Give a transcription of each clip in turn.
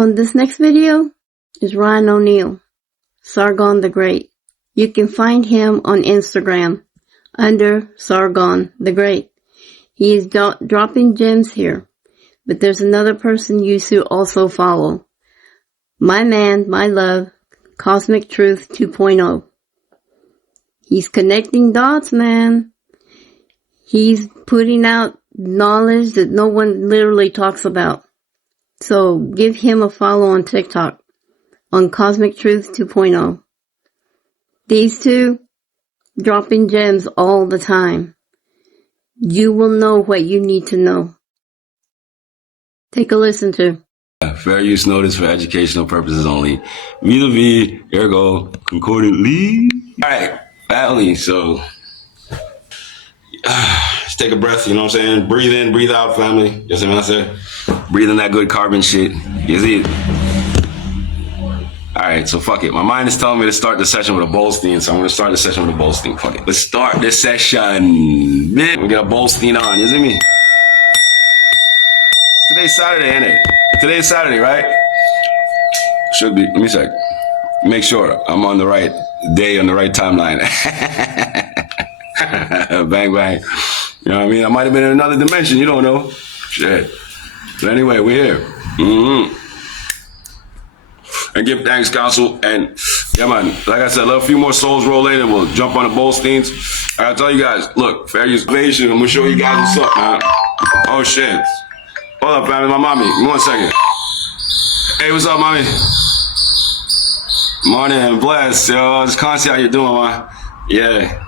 On this next video is Ryan O'Neal, Sargon the Great. You can find him on Instagram under Sargon the Great. He is dropping gems here, but there's another person you should also follow. My man, my love, Cosmic Truth 2.0. He's connecting dots, man. He's putting out knowledge that no one literally talks about. So give him a follow on TikTok on Cosmic Truth 2.0. These two dropping gems all the time. You will know what you need to know. Take a listen to. Fair use notice for educational purposes only. Vis-a-vis, ergo, concordantly. All right, family, so let's take a breath, you know what I'm saying? Breathe in, breathe out, family. You see what I said? Breathe in that good carbon shit. You see it? All right, so fuck it. My mind is telling me to start the session with a Bolstein, so I'm going to start the session with a Bolstein. Fuck it. Let's start this session. Man, we got a Bolstein on, you see me? Today's Saturday, ain't it? Today's Saturday, right? Should be. Let me check. Make sure I'm on the right day, on the right timeline. Bang, bang. You know what I mean? I might have been in another dimension. You don't know. Shit. But anyway, we're here. Mm-hmm. And give thanks, council. And yeah, man, like I said, let a few more souls roll in and we'll jump on the Bolsteins. I gotta tell you guys, look, fair use invasion. I'm gonna show you guys what's up, man. Oh, shit. Hold up, family. My mommy. 1 second. Hey, what's up, mommy? Morning. Bless. Yo, just can't see how you doing, man. Yeah.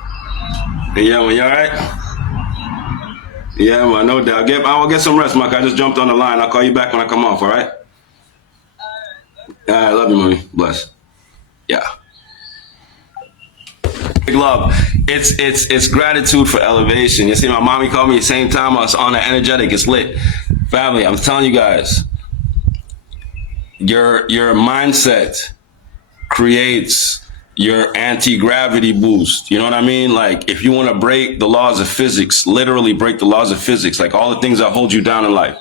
Yeah, man. You all right? Yeah, man. No doubt. I'll get some rest, Mike. I just jumped on the line. I'll call you back when I come off, all right? All right. Love you, mommy. Bless. Yeah. Big love. It's gratitude for elevation. You see, my mommy called me at the same time. I was on the energetic. It's lit. Family, I'm telling you guys, your mindset creates your anti-gravity boost. You know what I mean? Like, if you want to break the laws of physics, literally break the laws of physics, like all the things that hold you down in life.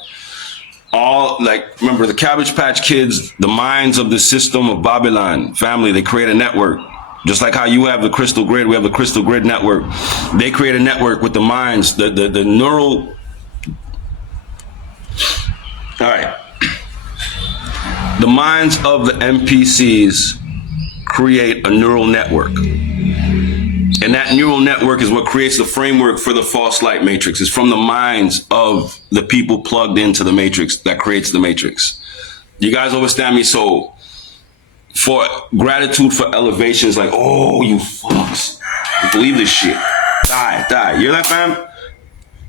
Remember the Cabbage Patch Kids, the minds of the system of Babylon. Family, they create a network. Just like how you have the crystal grid, we have the crystal grid network. They create a network with the minds, the neural. All right. The minds of the NPCs create a neural network. And that neural network is what creates the framework for the false light matrix. It's from the minds of the people plugged into the matrix that creates the matrix. You guys understand me? So for gratitude for elevation is like, oh, you fucks. You believe this shit. Die. You hear that, fam?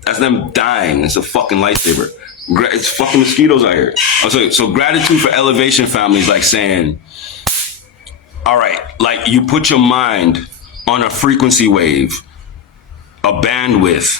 That's them dying. It's a fucking lightsaber. It's fucking mosquitoes out here. So gratitude for elevation, family, is like saying, all right, like you put your mind on a frequency wave, a bandwidth,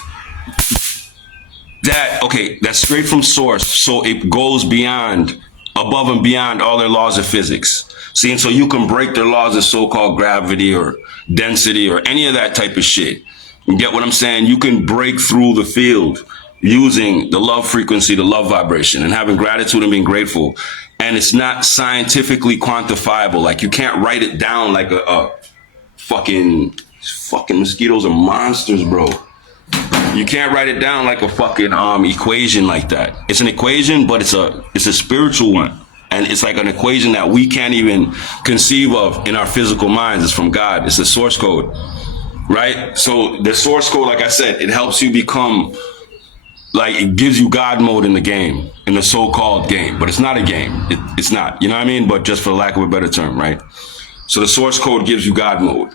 that's straight from source. So it goes beyond, above and beyond all their laws of physics. See, and so you can break their laws of so-called gravity or density or any of that type of shit. You get what I'm saying? You can break through the field using the love frequency, the love vibration, and having gratitude and being grateful. And it's not scientifically quantifiable. Like, you can't write it down like a fucking mosquitoes are monsters, bro. You can't write it down like a fucking equation like that. It's an equation, but it's a spiritual one. And it's like an equation that we can't even conceive of in our physical minds. It's from God. It's the source code, right? So the source code, like I said, it helps you become, like, it gives you God mode in the game, in the so-called game, but it's not a game. It's not, you know what I mean? But just for lack of a better term, right? So the source code gives you God mode,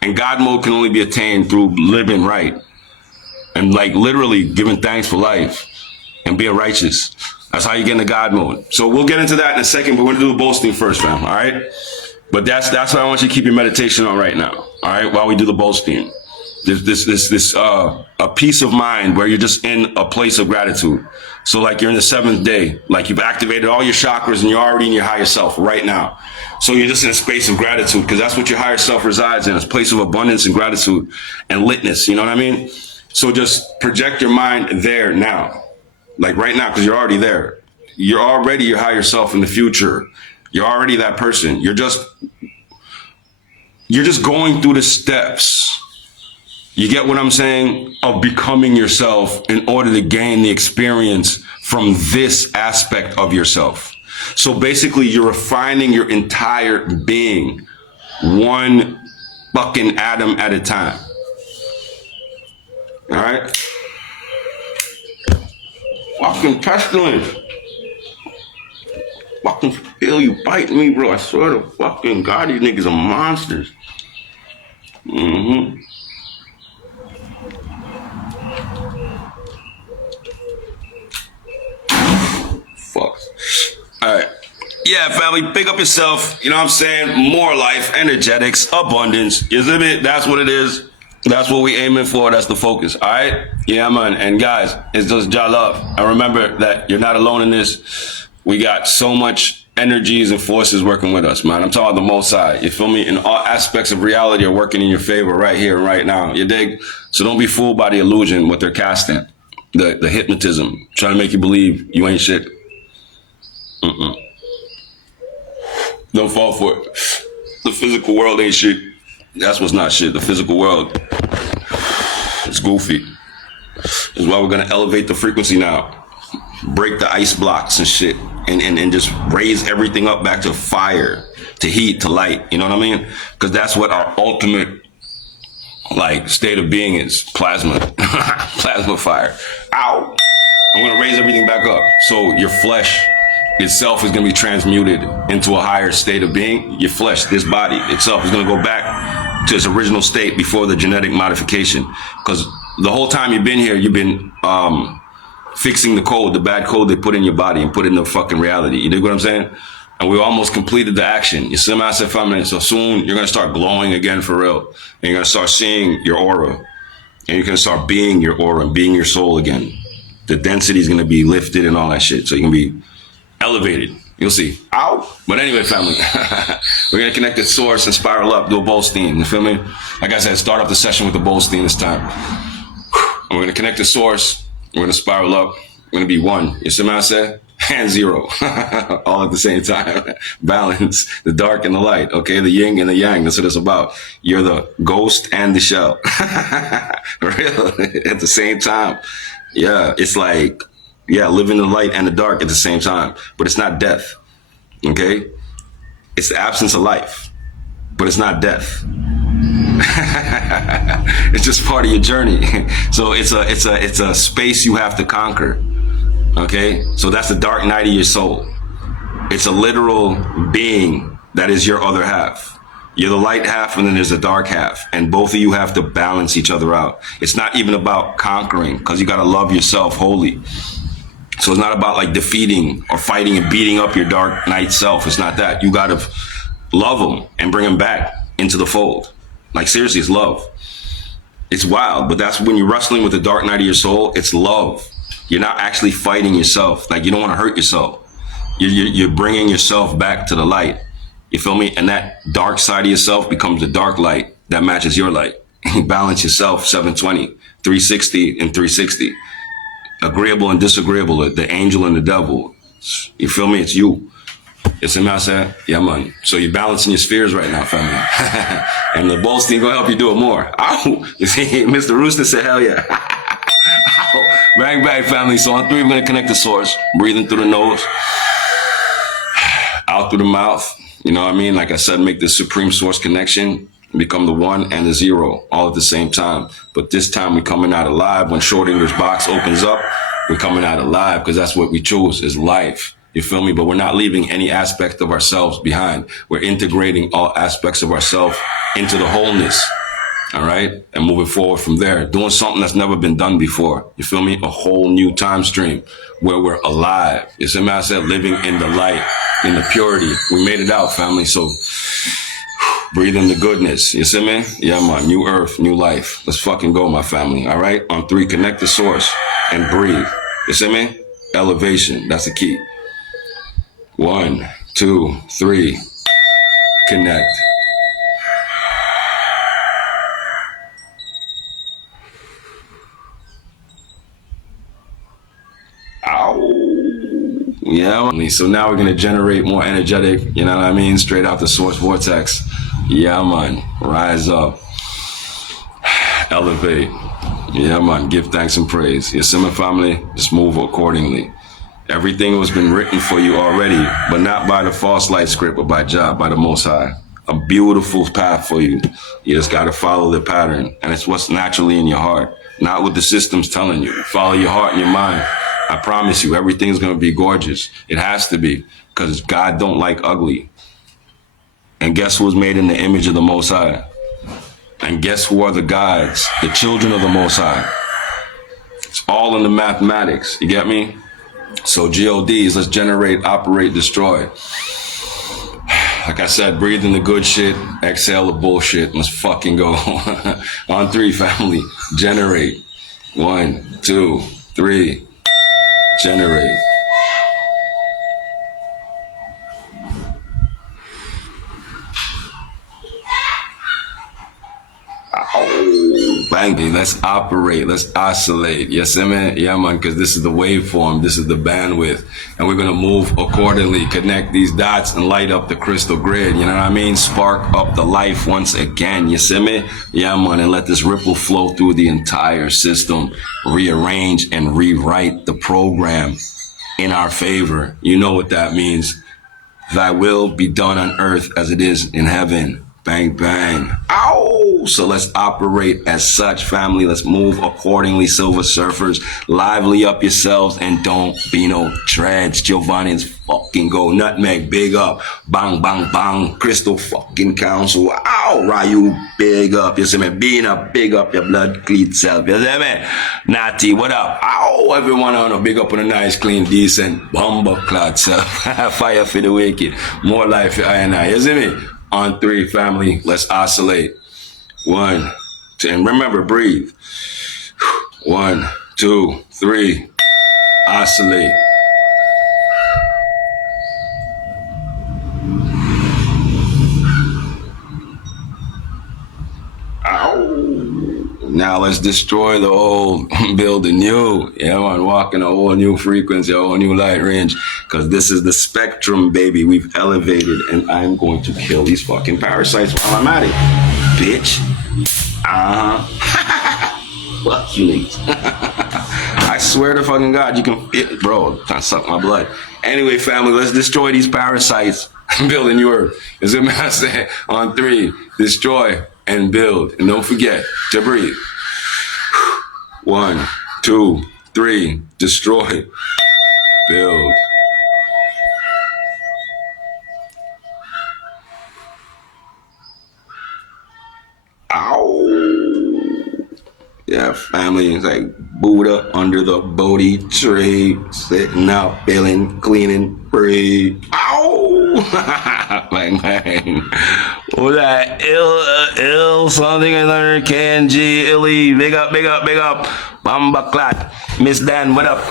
and God mode can only be attained through living right and, like, literally giving thanks for life and being righteous. That's how you get into God mode. So we'll get into that in a second, but we're gonna do the Bolstein first, fam, all right? But that's what I want you to keep your meditation on right now, all right? While we do the Bolstein. This a peace of mind where you're just in a place of gratitude. So like you're in the 7th day, like you've activated all your chakras and you're already in your higher self right now. So you're just in a space of gratitude because that's what your higher self resides in, a place of abundance and gratitude and litness. You know what I mean? So just project your mind there now, like right now, because you're already there. you're already your higher self in the future. You're already that person. You're just going through the steps. You get what I'm saying? Of becoming yourself in order to gain the experience from this aspect of yourself. So basically, you're refining your entire being, one fucking atom at a time. All right? Fucking pestilence. Fucking feel you biting me, bro. I swear to fucking God, these niggas are monsters. Mm-hmm. Fuck. All right. Yeah, family, pick up yourself. You know what I'm saying? More life, energetics, abundance. You see me? That's what it is. That's what we aiming for. That's the focus. All right? Yeah, man. And guys, it's just Jah love. And remember that you're not alone in this. We got so much energies and forces working with us, man. I'm talking about the Most High. You feel me? And all aspects of reality are working in your favor right here, right now. You dig? So don't be fooled by the illusion, what they're casting. The hypnotism, trying to make you believe you ain't shit. Don't fall for it. The physical world ain't shit. That's what's not shit. The physical world is goofy. That's why we're gonna elevate the frequency now. Break the ice blocks and shit. And just raise everything up back to fire, to heat, to light. You know what I mean? Because that's what our ultimate state of being is. Plasma. Plasma fire. Ow! I'm gonna raise everything back up. So your flesh itself is going to be transmuted into a higher state of being. Your flesh, this body itself, is going to go back to its original state before the genetic modification. Because the whole time you've been here, you've been fixing the code, the bad code they put in your body and put it in the fucking reality. You dig what I'm saying? And we almost completed the action. You see, I said 5 minutes. So soon you're going to start glowing again for real. And you're going to start seeing your aura. And you're going to start being your aura and being your soul again. The density is going to be lifted and all that shit. So you're going to be elevated. You'll see. Ow! But anyway, family, we're going to connect the source and spiral up, do a Bolstein. You feel me? Like I said, start up the session with the Bolstein this time. And we're going to connect the source. We're going to spiral up. We're going to be one. You see what I said? And zero. All at the same time. Balance. The dark and the light. Okay? The yin and the yang. That's what it's about. You're the ghost and the shell. Really? At the same time. Yeah. It's like, living the light and the dark at the same time. But it's not death. Okay? It's the absence of life. But it's not death. It's just part of your journey. So it's a space you have to conquer. Okay? So that's the dark night of your soul. It's a literal being that is your other half. You're the light half and then there's the dark half. And both of you have to balance each other out. It's not even about conquering, because you got to love yourself wholly. So it's not about defeating or fighting and beating up your dark night self. It's not that. You got to love them and bring them back into the fold. Seriously, it's love. It's wild, but that's when you're wrestling with the dark night of your soul. It's love. You're not actually fighting yourself. You don't want to hurt yourself. You're bringing yourself back to the light. You feel me? And that dark side of yourself becomes the dark light that matches your light. You balance yourself 720, 360 and 360. Agreeable and disagreeable, the angel and the devil. You feel me? It's you. It's him outside. Yeah, man. So you're balancing your spheres right now, family. And the Bolstein gonna help you do it more. Ow! You see, Mr. Rooster said, hell yeah. Ow. Bang, bang, family. So on 3, we're gonna connect the source. Breathing through the nose. Out through the mouth. You know what I mean? Like I said, make this supreme source connection. Become the 1 and the 0 all at the same time. But this time we're coming out alive. When Schrodinger's box opens up, we're coming out alive because that's what we choose is life. You feel me? But we're not leaving any aspect of ourselves behind. We're integrating all aspects of ourselves into the wholeness. All right? And moving forward from there. Doing something that's never been done before. You feel me? A whole new time stream where we're alive. You see what I said? Living in the light, in the purity. We made it out, family. So breathe in the goodness. You see me? Yeah, man. New earth, new life. Let's fucking go, my family. All right? On 3, connect the source and breathe. You see me? Elevation. That's the key. 1, 2, 3. Connect. Ow. Yeah, man. So now we're gonna generate more energetic, you know what I mean? Straight out the source vortex. Yeah, man. Rise up. Elevate. Yeah, man. Give thanks and praise. Yosemite family, just move accordingly. Everything has been written for you already, but not by the false light script, but by Jah, by the Most High. A beautiful path for you. You just got to follow the pattern, and it's what's naturally in your heart, not what the system's telling you. Follow your heart and your mind. I promise you, everything's going to be gorgeous. It has to be, because God don't like ugly. And guess who was made in the image of the Most High? And guess who are the gods? The children of the Most High. It's all in the mathematics. You get me? So GODs, let's generate, operate, destroy. Like I said, breathe in the good shit, exhale the bullshit. Let's fucking go. On 3, family. Generate. 1, 2, 3. Generate. Bang, let's operate, let's oscillate. Yes, man. Yeah, man, because this is the waveform, this is the bandwidth, and we're gonna move accordingly. Connect these dots and light up the crystal grid. You know what I mean? Spark up the life once again. You see me? Yeah, man, and let this ripple flow through the entire system. Rearrange and rewrite the program in our favor. You know what that means? Thy will be done on earth as it is in heaven. Bang, bang. Ow! So let's operate as such, family. Let's move accordingly, Silver Surfers. Lively up yourselves and don't be no dreads. Giovanni's fucking go. Nutmeg, big up. Bang, bang, bang. Crystal fucking Council. Ow! Ryu, big up. You see me? Being a big up your blood clean self. You see me? Natty, what up? Ow! Everyone on a big up on a nice, clean, decent, bumper clad self. Fire for the wicked. More life for I and I. You see me? On 3, family, let's oscillate. 1, 2, and remember, breathe. 1, 2, 3, oscillate. Ow. Now let's destroy the old, build the new. Yeah, man, walk in a whole new frequency, a whole new light range. Because this is the spectrum, baby. We've elevated, and I'm going to kill these fucking parasites while I'm at it. Bitch. Fuck you niggas. I swear to fucking God, you can, bro, trying to suck my blood. Anyway, family, let's destroy these parasites and build a new earth. Is it what I say? On 3, destroy and build. And don't forget to breathe. 1, 2, 3, destroy, build. Yeah, family is like Buddha under the Bodhi tree, sitting out, feeling, cleaning, breathe. Ow! Bang, bang. What that? Ill, something another KNG, Illy, big up, big up, big up. Bamba Clat. Miss Dan, what up?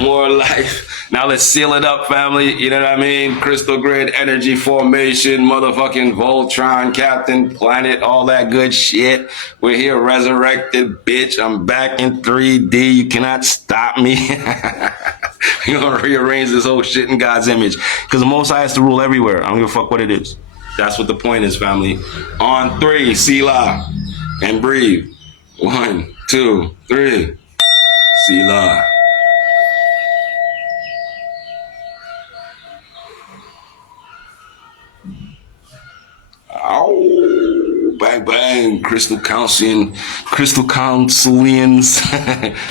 More life. Now let's seal it up, family. You know what I mean? Crystal grid, energy formation, motherfucking Voltron, Captain Planet, all that good shit. We're here resurrected, bitch. I'm back in 3D. You cannot stop me. You're gonna rearrange this whole shit in God's image. Because the Most High has to rule everywhere. I don't give a fuck what it is. That's what the point is, family. On 3, Selah. And breathe. 1, 2, 3. Selah. Ow, bang, bang, Crystal Councilians,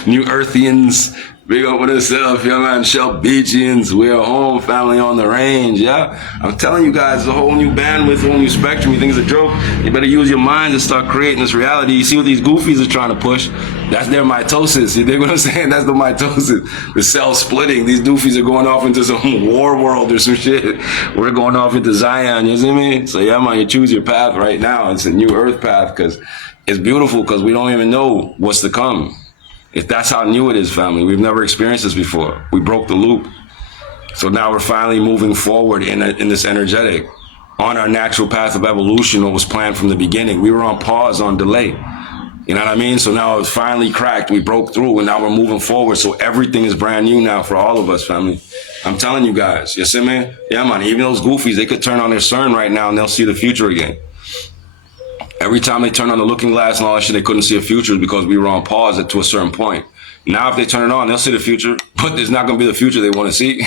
New Earthians, big up with yourself, yeah, man, Shell Beachians, we're home, family on the range, yeah. I'm telling you guys, a whole new bandwidth, a whole new spectrum. You think it's a joke? You better use your mind and start creating this reality. You see what these goofies are trying to push? That's their mitosis. You dig what I'm saying? That's the mitosis. The cell splitting. These doofies are going off into some war world or some shit. We're going off into Zion, you see me? So yeah, man, you choose your path right now. It's a new earth path because it's beautiful because we don't even know what's to come. If that's how new it is, family. We've never experienced this before. We broke the loop. So now we're finally moving forward in this energetic, on our natural path of evolution, what was planned from the beginning. We were on pause, on delay. You know what I mean? So now it's finally cracked. We broke through and now we're moving forward. So everything is brand new now for all of us, family. I'm telling you guys. You see, man? Yeah, man. Even those goofies, they could turn on their CERN right now and they'll see the future again. Every time they turn on the looking glass and all that shit, they couldn't see a future because we were on pause to a certain point. Now, if they turn it on, they'll see the future, but there's not going to be the future they want to see.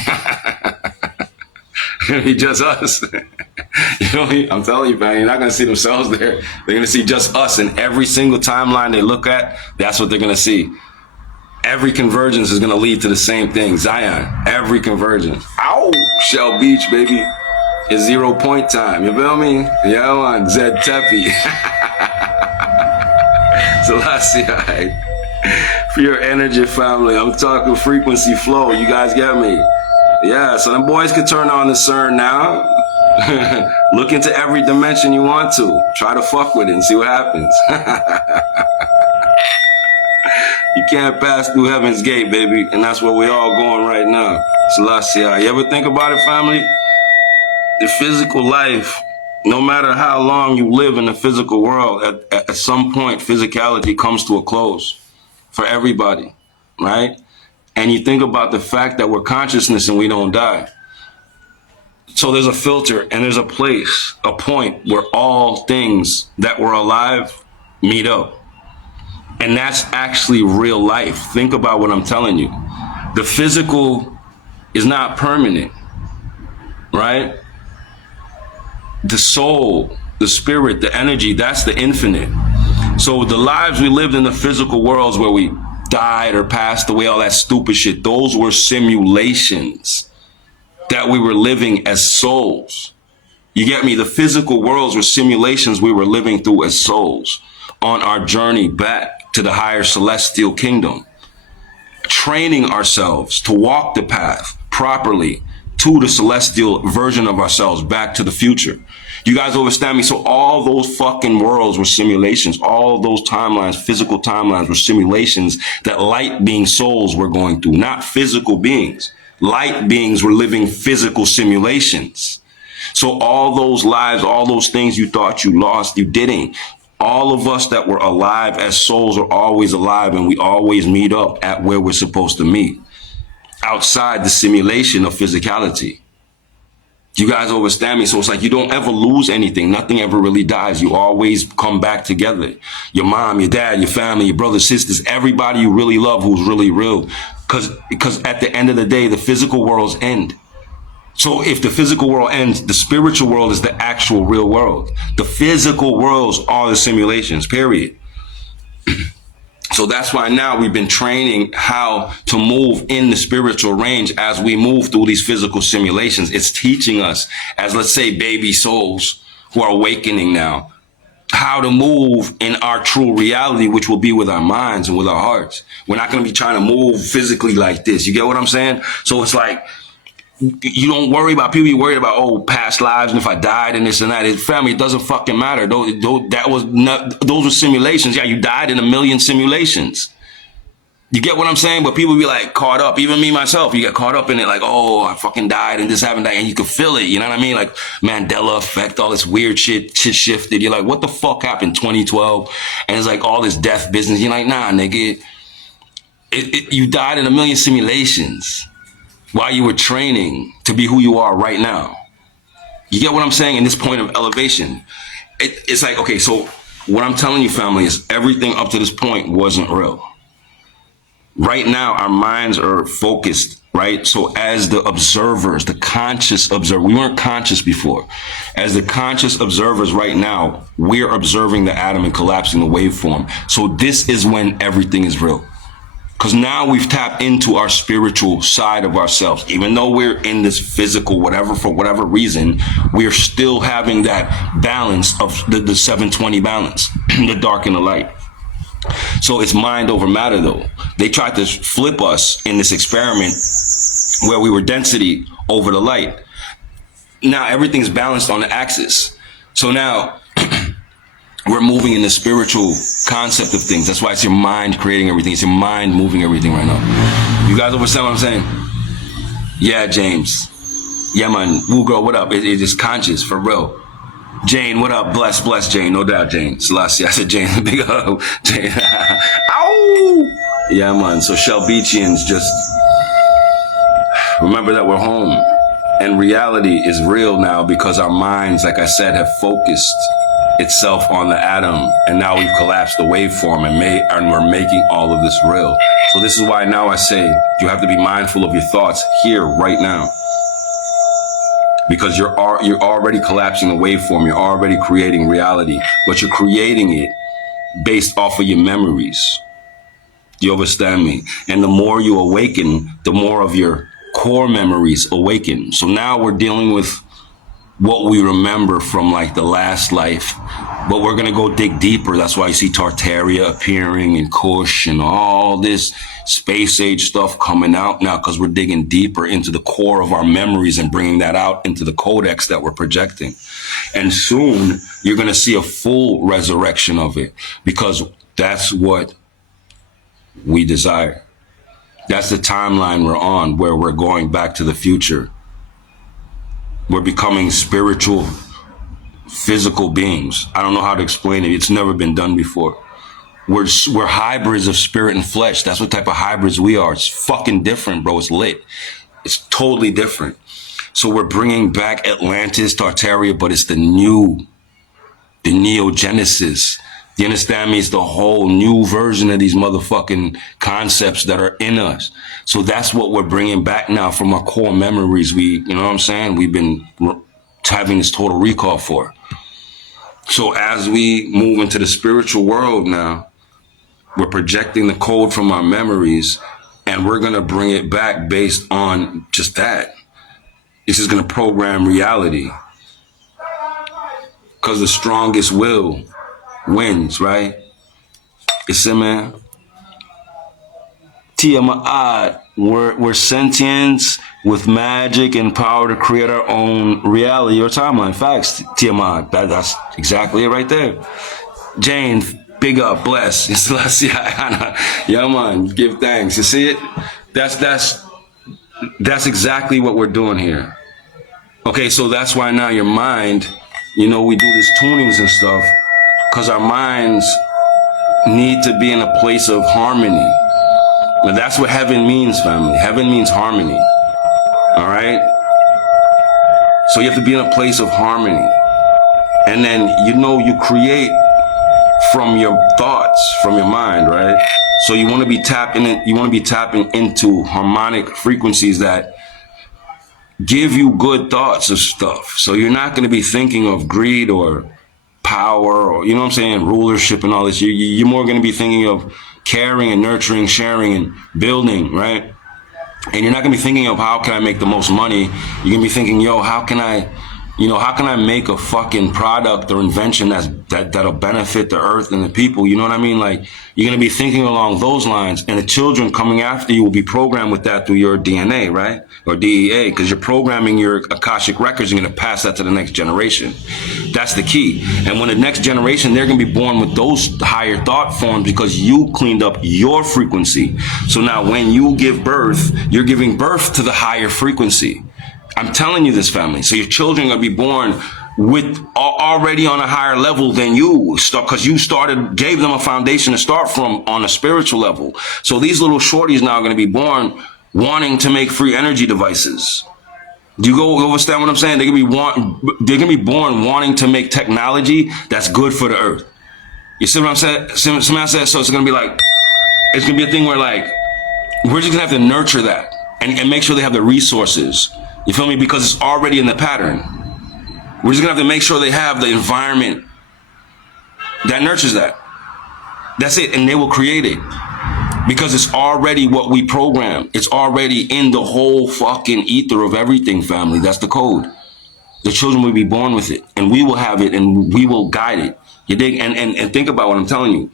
It'll be just us. You know what I mean? I'm telling you, man, you're not going to see themselves there. They're going to see just us. And every single timeline they look at, that's what they're going to see. Every convergence is going to lead to the same thing. Zion, every convergence. Ow! Shell Beach, baby. It's 0 point time. You feel me? Yeah, man. Zed Tepe. Selassie, for your energy, family. I'm talking frequency flow. You guys get me? Yeah, so them boys can turn on the CERN now. Look into every dimension you want to. Try to fuck with it and see what happens. You can't pass through heaven's gate, baby. And that's where we all going right now. Selassie, you ever think about it, family? The physical life, no matter how long you live in the physical world, at some point, physicality comes to a close for everybody, right? And you think about the fact that we're consciousness and we don't die. So there's a filter and there's a place, a point where all things that were alive meet up. And that's actually real life. Think about what I'm telling you. The physical is not permanent, right? The soul, the spirit, the energy, that's the infinite. So the lives we lived in the physical worlds where we died or passed away, all that stupid shit, those were simulations that we were living as souls. You get me? The physical worlds were simulations we were living through as souls on our journey back to the higher celestial kingdom, training ourselves to walk the path properly to the celestial version of ourselves back to the future. You guys understand me? So all those fucking worlds were simulations. All those timelines, physical timelines, were simulations that light being souls were going through, not physical beings. Light beings were living physical simulations. So all those lives, all those things you thought you lost, you didn't. All of us that were alive as souls are always alive, and we always meet up at where we're supposed to meet, outside the simulation of physicality. You guys understand me? So it's like you don't ever lose anything. Nothing ever really dies. You always come back together. Your mom, your dad, your family, your brothers, sisters, everybody you really love who's really real. Because at the end of the day, the physical worlds end. So if the physical world ends, the spiritual world is the actual real world. The physical worlds are the simulations, period. So that's why now we've been training how to move in the spiritual range as we move through these physical simulations. It's teaching us as, let's say, baby souls who are awakening now, how to move in our true reality, which will be with our minds and with our hearts. We're not going to be trying to move physically like this. You get what I'm saying? So it's like, you don't worry about people. You're worried about, oh, past lives and if I died and this and that. His family, it doesn't fucking matter. Those were simulations. Yeah, you died in a million simulations. You get what I'm saying? But people be like caught up. Even me, myself, you get caught up in it like, oh, I fucking died and this happened. And you can feel it. You know what I mean? Like Mandela effect, all this weird shit shifted. You're like, what the fuck happened 2012? And it's like all this death business. You're like, nah, nigga. You died in a million simulations while you were training to be who you are right now. You get what I'm saying? In this point of elevation, it's like, okay, so what I'm telling you, family, is everything up to this point wasn't real. Right now, our minds are focused, right? So as the observers, the conscious observer, we weren't conscious before. As the conscious observers right now, we're observing the atom and collapsing the waveform. So this is when everything is real. Because now we've tapped into our spiritual side of ourselves. Even though we're in this physical whatever, for whatever reason, we're still having that balance of the 720 balance, the dark and the light. So it's mind over matter, though. They tried to flip us in this experiment where we were density over the light. Now everything's balanced on the axis. So now we're moving in the spiritual concept of things. That's why it's your mind creating everything. It's your mind moving everything right now. You guys understand what I'm saying? Yeah, James. Yeah, man. Woo girl, what up? It is conscious, for real. Jane, what up? Bless, Jane. No doubt, Jane. Selassie. I said Jane. Big up. Jane. Ow! Yeah, man. So Shelbeachians, just remember that we're home. And reality is real now because our minds, like I said, have focused itself on the atom. And now we've collapsed the waveform and we're making all of this real. So this is why now I say you have to be mindful of your thoughts here, right now. Because you're already collapsing the waveform. You're already creating reality, but you're creating it based off of your memories. Do you understand me? And the more you awaken, the more of your core memories awaken. So now we're dealing with what we remember from like the last life, but we're going to go dig deeper. That's why you see Tartaria appearing and Kush and all this space age stuff coming out now, because we're digging deeper into the core of our memories and bringing that out into the codex that we're projecting. And soon you're going to see a full resurrection of it, because that's what we desire. That's the timeline we're on, where we're going back to the future. We're becoming spiritual, physical beings. I don't know how to explain it. It's never been done before. We're hybrids of spirit and flesh. That's what type of hybrids we are. It's fucking different, bro. It's lit. It's totally different. So we're bringing back Atlantis, Tartaria, but it's the neogenesis. You understand me? It's the whole new version of these motherfucking concepts that are in us. So that's what we're bringing back now from our core memories. You know what I'm saying? We've been having this total recall for. So as we move into the spiritual world now, we're projecting the code from our memories, and we're going to bring it back based on just that. This is going to program reality. Because the strongest will wins, right? It's a man. Tiamat, we're sentients with magic and power to create our own reality or timeline. Facts, Tiamat. That's exactly it right there. Jane, big up, bless. Yeah, man, give thanks. You see it? That's exactly what we're doing here. Okay, so that's why now your mind, we do these tunings and stuff, because our minds need to be in a place of harmony. And that's what heaven means, family. Heaven means harmony. All right? So you have to be in a place of harmony. And then, you create from your thoughts, from your mind, right? So you want to be tapping into harmonic frequencies that give you good thoughts of stuff. So you're not going to be thinking of greed or power or, rulership and all this. You're more going to be thinking of caring and nurturing, sharing and building, right? And you're not going to be thinking of how can I make the most money. You're going to be thinking, how can I make a fucking product or invention that'll benefit the earth and the people? You know what I mean? Like, you're going to be thinking along those lines, and the children coming after you will be programmed with that through your DNA, right? Or DEA, because you're programming your Akashic records. You're going to pass that to the next generation. That's the key. And when the next generation, they're going to be born with those higher thought forms because you cleaned up your frequency. So now when you give birth, you're giving birth to the higher frequency. I'm telling you this, family. So your children are going to be born with already on a higher level than you, because you gave them a foundation to start from on a spiritual level. So these little shorties now are going to be born wanting to make free energy devices. Do you understand what I'm saying? They're going to be born wanting to make technology that's good for the earth. You see what I'm saying? So it's going to be like, it's going to be a thing where like, we're just going to have to nurture that and make sure they have the resources. You feel me? Because it's already in the pattern. We're just going to have to make sure they have the environment that nurtures that. That's it. And they will create it. Because it's already what we program. It's already in the whole fucking ether of everything, family. That's the code. The children will be born with it. And we will have it and we will guide it. You dig? And think about what I'm telling you.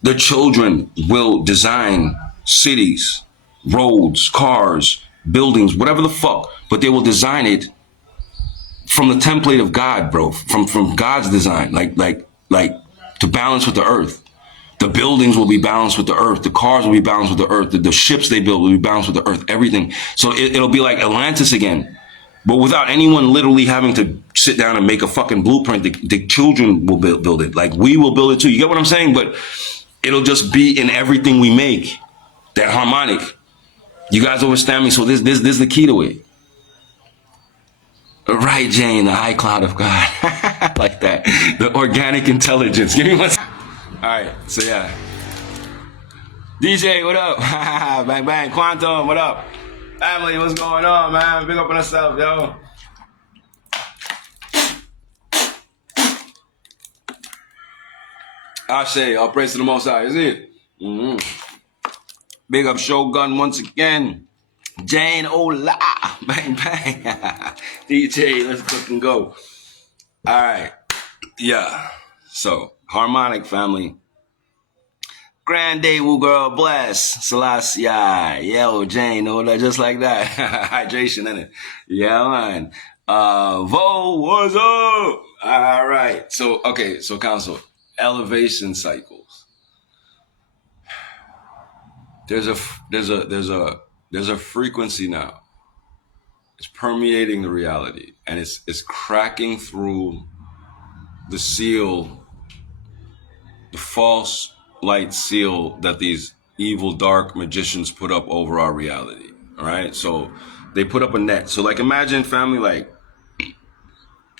The children will design cities, roads, cars, buildings, whatever the fuck. But they will design it from the template of God, bro. From God's design. Like to balance with the earth. The buildings will be balanced with the earth. The cars will be balanced with the earth. The ships they build will be balanced with the earth. Everything. So it'll be like Atlantis again. But without anyone literally having to sit down and make a fucking blueprint, the children will build it. Like we will build it too. You get what I'm saying? But it'll just be in everything we make. That harmonic. You guys understand me? So this is the key to it. Right, Jane, the iCloud of God. Like that. The organic intelligence. Give me one. All right, so yeah. DJ, what up? Bang, bang. Quantum, what up? Family, what's going on, man? Big up on yourself, yo. I say, all praise to the Most High, is it? Mm-hmm. Big up Shogun once again. Jane, hola. Bang, bang. DJ, let's fucking go. All right. Yeah. So, harmonic family. Grand day, woo girl, bless. Selassie, yo, Jane, hola, just like that. Hydration, innit? Yeah, man. Vo, what's up? All right. So, okay, so council, elevation cycles. There's a frequency now. It's permeating the reality, and it's cracking through the seal, the false light seal that these evil dark magicians put up over our reality. All right, so they put up a net. So like, imagine family, like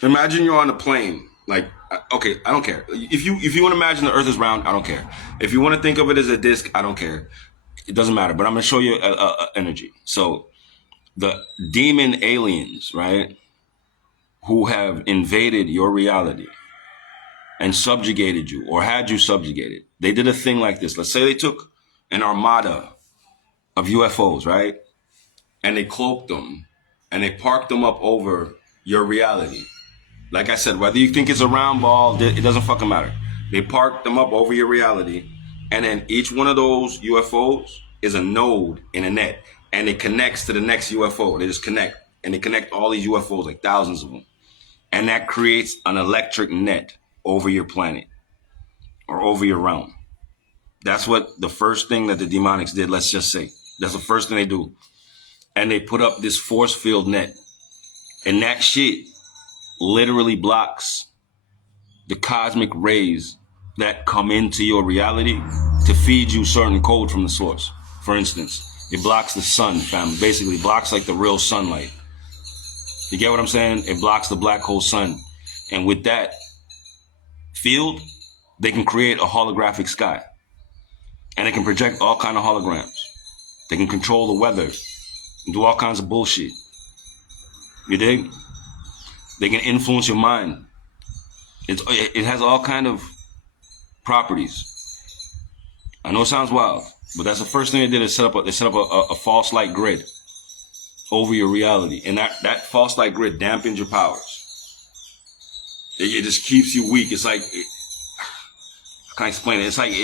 imagine you're on a plane. Like, okay, I don't care. If you want to imagine the Earth is round, I don't care. If you want to think of it as a disc, I don't care. It doesn't matter. But I'm gonna show you energy. So the demon aliens, right, who have invaded your reality and subjugated you, or had you subjugated. They did a thing like this. Let's say they took an armada of UFOs, right? And they cloaked them and they parked them up over your reality. Like I said, whether you think it's a round ball, it doesn't fucking matter. They parked them up over your reality, and then each one of those UFOs is a node in a net, and it connects to the next UFO. They just connect, and they connect all these UFOs, like thousands of them. And that creates an electric net over your planet or over your realm. That's what the first thing that the demonics did, let's just say. That's the first thing they do. And they put up this force field net. And that shit literally blocks the cosmic rays that come into your reality to feed you certain code from the source. For instance, it blocks the sun, fam. Basically blocks like the real sunlight. You get what I'm saying? It blocks the black hole sun. And with that field, they can create a holographic sky. And they can project all kind of holograms. They can control the weather and do all kinds of bullshit. You dig? They can influence your mind. It has all kind of properties. I know it sounds wild, but that's the first thing they did is set up a false light grid over your reality. And that false light grid dampens your powers. It just keeps you weak. It's like, I can't explain it. It's like,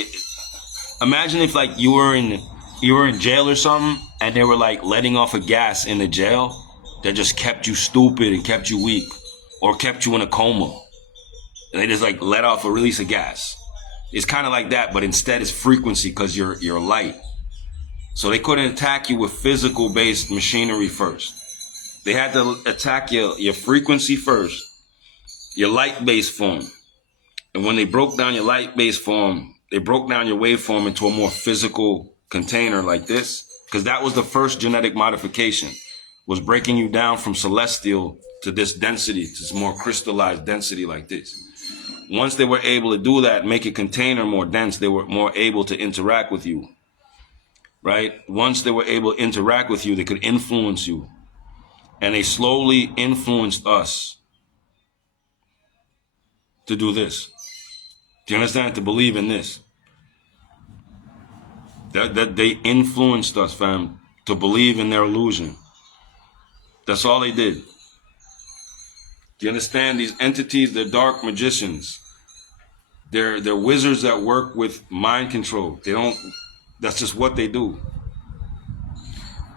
imagine if like you were in jail or something, and they were like letting off a gas in the jail that just kept you stupid and kept you weak, or kept you in a coma. And they just like let off a release of gas. It's kind of like that, but instead it's frequency, because you're light. So they couldn't attack you with physical based machinery first. They had to attack your frequency first, your light based form. And when they broke down your light based form, they broke down your waveform into a more physical container like this, because that was the first genetic modification, was breaking you down from celestial to this density, to this more crystallized density like this. Once they were able to do that, make a container more dense, they were more able to interact with you, right? Once they were able to interact with you, they could influence you. And they slowly influenced us to do this. Do you understand? To believe in this. That they influenced us, fam, to believe in their illusion. That's all they did. Do you understand? These entities, they're dark magicians. They're wizards that work with mind control. That's just what they do.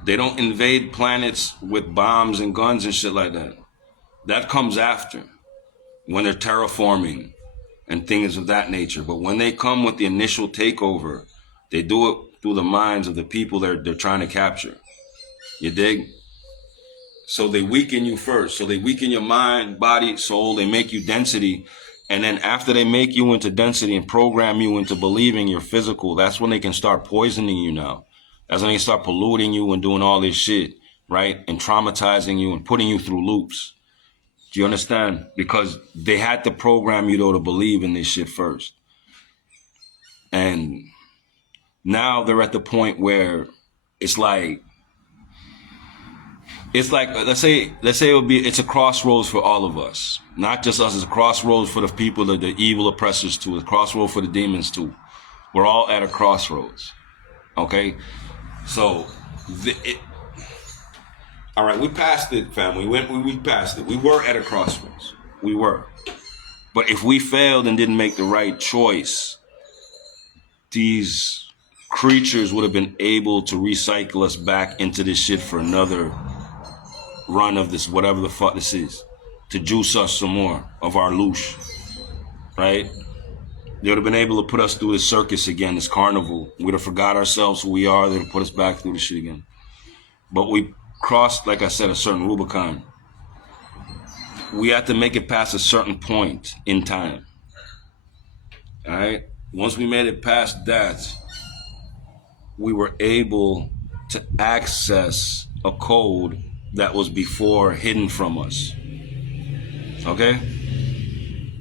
They don't invade planets with bombs and guns and shit like that. That comes after, when they're terraforming and things of that nature. But when they come with the initial takeover, they do it through the minds of the people they're trying to capture. You dig? So they weaken you first. So they weaken your mind, body, soul. They make you density. And then after they make you into density and program you into believing you're physical, that's when they can start poisoning you now. That's when they start polluting you and doing all this shit, right? And traumatizing you and putting you through loops. Do you understand? Because they had to program you, though, to believe in this shit first. And now they're at the point where it's like let's say it's a crossroads for all of us, not just us. It's a crossroads for the people, the evil oppressors too. It's a crossroads for the demons too. We're all at a crossroads. Okay, so all right, we passed it, family. We passed it. We were at a crossroads. We were, but if we failed and didn't make the right choice, these creatures would have been able to recycle us back into this shit for another run of this, whatever the fuck this is, to juice us some more of our loosh, right? They would have been able to put us through this circus again, this carnival. We'd have forgot ourselves, who we are. They'd have put us back through the shit again. But we crossed, like I said, a certain Rubicon. We had to make it past a certain point in time. All right? Once we made it past that, we were able to access a code that was before hidden from us. Okay?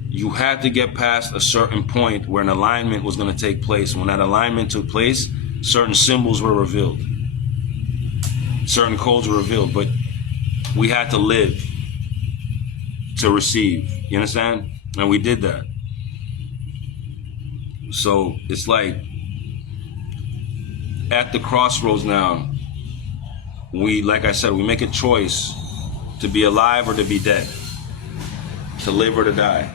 You had to get past a certain point where an alignment was going to take place. When that alignment took place, certain symbols were revealed. Certain codes were revealed, but we had to live to receive. You understand? And we did that. So it's like at the crossroads now, like I said, we make a choice to be alive or to be dead, to live or to die.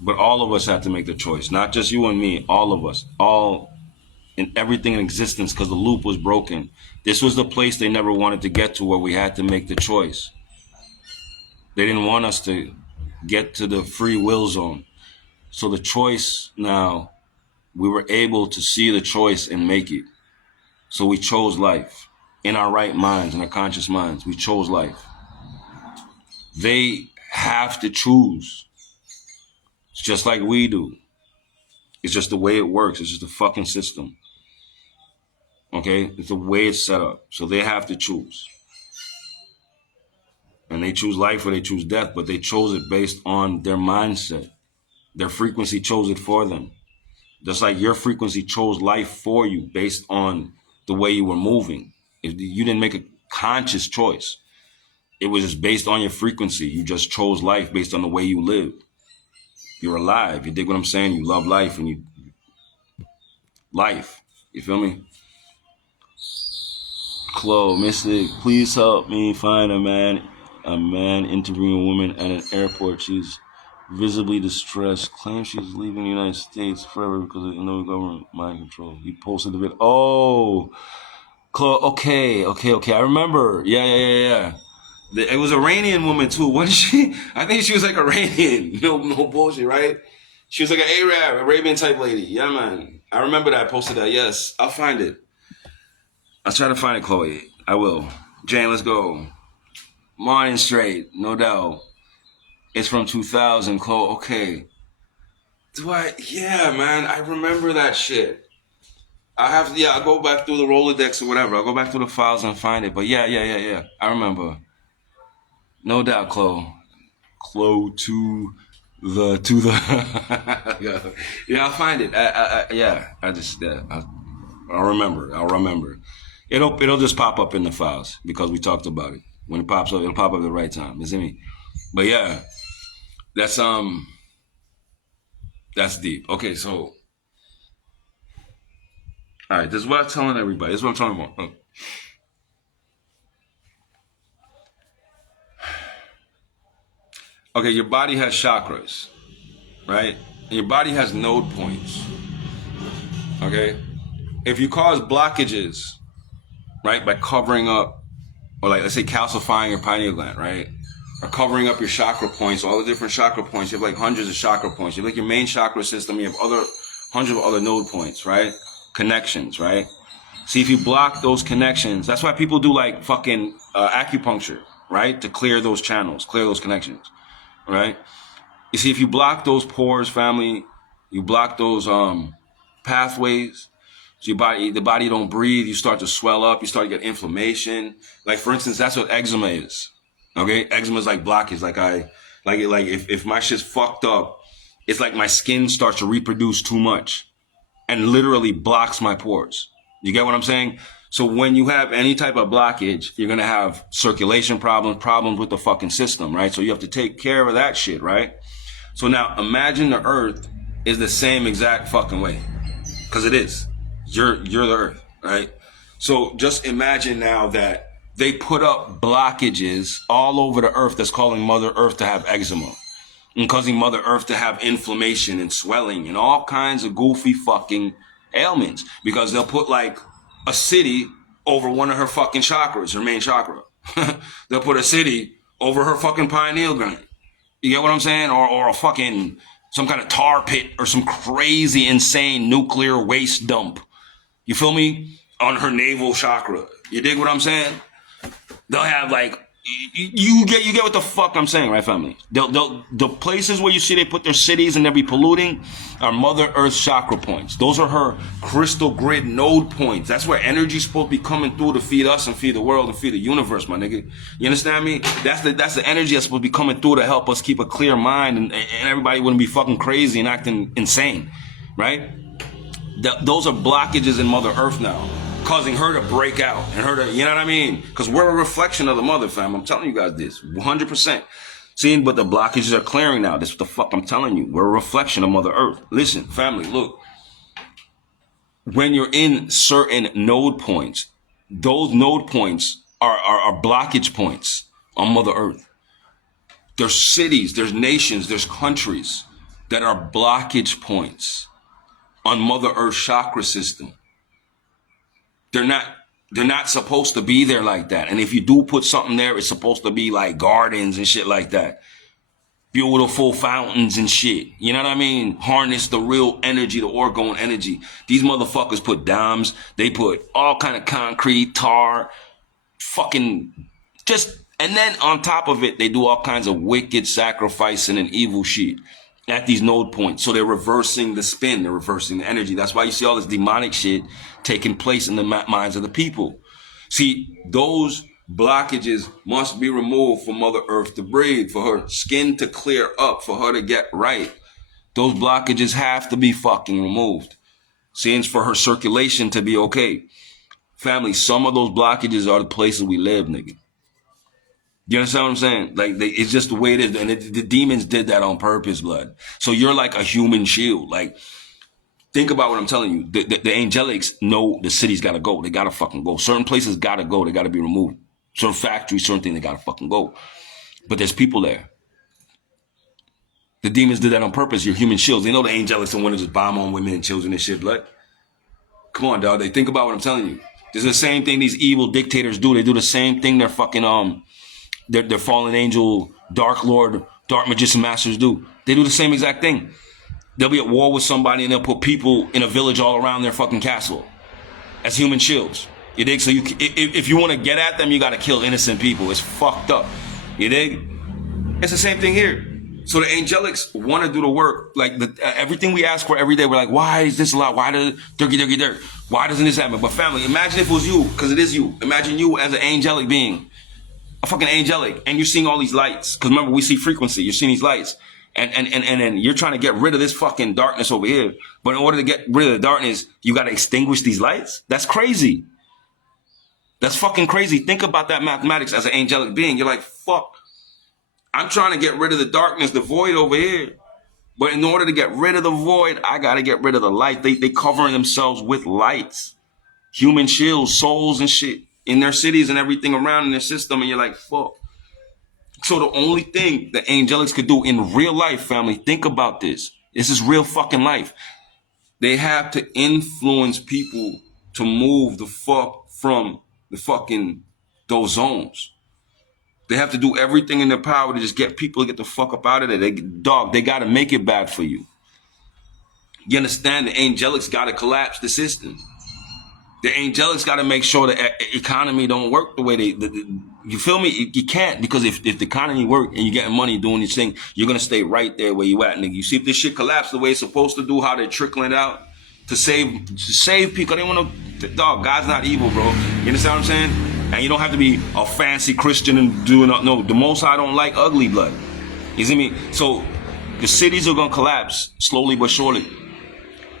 But all of us have to make the choice, not just you and me, all of us, all in everything in existence, because the loop was broken. This was the place they never wanted to get to, where we had to make the choice. They didn't want us to get to the free will zone. So the choice now, we were able to see the choice and make it. So we chose life in our right minds, in our conscious minds. We chose life. They have to choose. It's just like we do. It's just the way it works. It's just a fucking system. Okay? It's the way it's set up. So they have to choose. And they choose life or they choose death, but they chose it based on their mindset. Their frequency chose it for them. Just like your frequency chose life for you based on the way you were moving. If you didn't make a conscious choice, it was just based on your frequency. You just chose life based on the way you live. You're alive. You dig what I'm saying? You love life and you life. You feel me? Chloe, Mystic, please help me find a man interviewing a woman at an airport. She's visibly distressed, claims she's leaving the United States forever because of no government mind control. He posted the video. Oh, okay. I remember. Yeah. It was an Iranian woman too, wasn't she? I think she was like Iranian. No bullshit, right? She was like an Arab, Arabian type lady. Yeah, man. I remember that. I posted that. Yes, I'll find it. I'll try to find it, Chloe. I will. Jane, let's go. Morning straight, no doubt. It's from 2000, Chloe. Okay. Yeah, man. I remember that shit. I'll go back through the Rolodex or whatever. I'll go back through the files and find it. But yeah. I remember. No doubt, Chloe. Chloe to the. Yeah, I'll find it. I'll remember. It'll just pop up in the files because we talked about it. When it pops up, it'll pop up at the right time. You see me? But yeah, that's deep. Okay, so all right, this is what I'm telling everybody. This is what I'm talking about. Okay, your body has chakras, right? And your body has node points. Okay? If you cause blockages, right, by covering up, or like, let's say calcifying your pineal gland, right? Or covering up your chakra points, all the different chakra points. You have like hundreds of chakra points. You have like your main chakra system. You have hundreds of other node points, right? Connections, right? See, if you block those connections, that's why people do like fucking acupuncture, right? To clear those channels, clear those connections, right? You see, if you block those pores, family, you block those pathways, so the body don't breathe, you start to swell up, you start to get inflammation. Like, for instance, that's what eczema is. Okay? Eczema is like blockage. If my shit's fucked up, it's like my skin starts to reproduce too much and literally blocks my pores. You get what I'm saying? So when you have any type of blockage, you're going to have circulation problems with the fucking system, right? So you have to take care of that shit, right? So now imagine the earth is the same exact fucking way. Cause it is. You're the earth, right? So just imagine now that they put up blockages all over the earth that's causing Mother Earth to have eczema and causing Mother Earth to have inflammation and swelling and all kinds of goofy fucking ailments, because they'll put like a city over one of her fucking chakras, her main chakra. They'll put a city over her fucking pineal gland. You get what I'm saying? Or a fucking, some kind of tar pit or some crazy, insane nuclear waste dump. You feel me? On her navel chakra. You dig what I'm saying? They'll have like, you get what the fuck I'm saying, right, family? The places where you see they put their cities and they'll be polluting are Mother Earth's chakra points. Those are her crystal grid node points. That's where energy's supposed to be coming through to feed us and feed the world and feed the universe, my nigga. You understand me? That's the energy that's supposed to be coming through to help us keep a clear mind and everybody wouldn't be fucking crazy and acting insane, right? Those are blockages in Mother Earth now, causing her to break out and her to, you know what I mean? Because we're a reflection of the mother, fam. I'm telling you guys this, 100%. Seeing, but the blockages are clearing now. This is what the fuck I'm telling you. We're a reflection of Mother Earth. Listen, family, look. When you're in certain node points, those node points are blockage points on Mother Earth. There's cities, there's nations, there's countries that are blockage points on Mother Earth's chakra system. They're not supposed to be there like that. And if you do put something there, it's supposed to be like gardens and shit like that. Beautiful fountains and shit. You know what I mean? Harness the real energy, the orgone energy. These motherfuckers put dams. They put all kind of concrete, tar, fucking just, and then on top of it, they do all kinds of wicked sacrificing and evil shit at these node points. So they're reversing the spin. They're reversing the energy. That's why you see all this demonic shit taking place in the minds of the people. See, those blockages must be removed for Mother Earth to breathe, for her skin to clear up, for her to get right. Those blockages have to be fucking removed. See, it's for her circulation to be okay. Family, some of those blockages are the places we live, nigga. You understand what I'm saying? Like, it's just the way it is. And the demons did that on purpose, blood. So you're like a human shield. Like, think about what I'm telling you. The angelics know the city's got to go. They got to fucking go. Certain places got to go. They got to be removed. Certain factories, certain things, they got to fucking go. But there's people there. The demons did that on purpose. You're human shields. They know the angelics don't want to just bomb on women and children and shit, blood. Come on, dog. They think about what I'm telling you. This is the same thing these evil dictators do. They do the same thing their fucking, their fallen angel, dark lord, dark magician masters do. They do the same exact thing. They'll be at war with somebody and they'll put people in a village all around their fucking castle as human shields. You dig? So if you want to get at them, you got to kill innocent people. It's fucked up. You dig? It's the same thing here. So the angelics want to do the work. Like everything we ask for every day, we're like, why is this allowed? Why does dirt? Why doesn't this happen? But family, imagine if it was you, because it is you. Imagine you as an angelic being. A fucking angelic, and you're seeing all these lights. Because remember, we see frequency. You're seeing these lights, and you're trying to get rid of this fucking darkness over here. But in order to get rid of the darkness, you got to extinguish these lights. That's crazy. That's fucking crazy. Think about that mathematics as an angelic being. You're like, fuck. I'm trying to get rid of the darkness, the void over here. But in order to get rid of the void, I got to get rid of the light. They covering themselves with lights, human shields, souls, and shit. In their cities and everything around in their system, and you're like, fuck. So the only thing the angelics could do in real life, family, think about this. This is real fucking life. They have to influence people to move the fuck from the fucking those zones. They have to do everything in their power to just get people to get the fuck up out of there. They got to make it bad for you. You understand? The angelics got to collapse the system. The angelics got to make sure the economy don't work the way you feel me? You can't, because if the economy work and you're getting money doing this thing, you're going to stay right there where you at, nigga. You see if this shit collapse the way it's supposed to do, how they're trickling out to save people. They want to, dog, God's not evil, bro. You understand what I'm saying? And you don't have to be a fancy Christian and doing, no, the Most High don't like ugly blood. You see me? So the cities are going to collapse slowly but surely.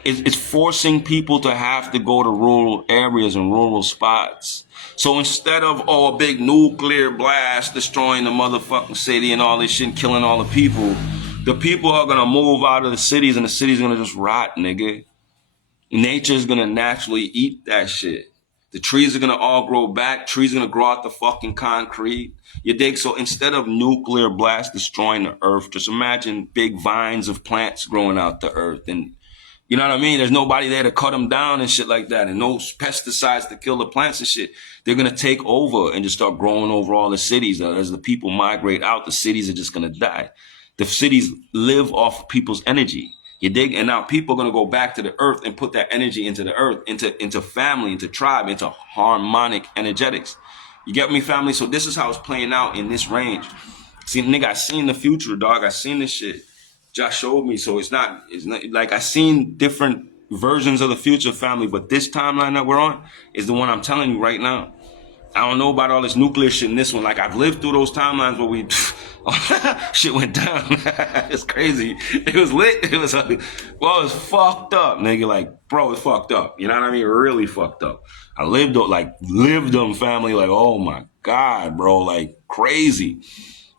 It's forcing people to have to go to rural areas and rural spots. So instead of, a big nuclear blast destroying the motherfucking city and all this shit and killing all the people are going to move out of the cities and the city's going to just rot, nigga. Nature's going to naturally eat that shit. The trees are going to all grow back. Trees are going to grow out the fucking concrete. You dig? So instead of nuclear blast destroying the earth, just imagine big vines of plants growing out the earth. And you know what I mean? There's nobody there to cut them down and shit like that, and no pesticides to kill the plants and shit. They're going to take over and just start growing over all the cities. As the people migrate out, the cities are just going to die. The cities live off people's energy. You dig? And now people are going to go back to the earth and put that energy into the earth, into family, into tribe, into harmonic energetics. You get me, family? So this is how it's playing out in this range. See, nigga, I seen the future, dog. I seen this shit. Josh showed me, so it's not like I seen different versions of the future, family, but this timeline that we're on is the one I'm telling you right now. I don't know about all this nuclear shit in this one. Like, I've lived through those timelines where shit went down. It's crazy. It was lit. It was fucked up, nigga. Like, bro, it's fucked up. You know what I mean? Really fucked up. I lived them, family. Like, oh my God, bro. Like, crazy.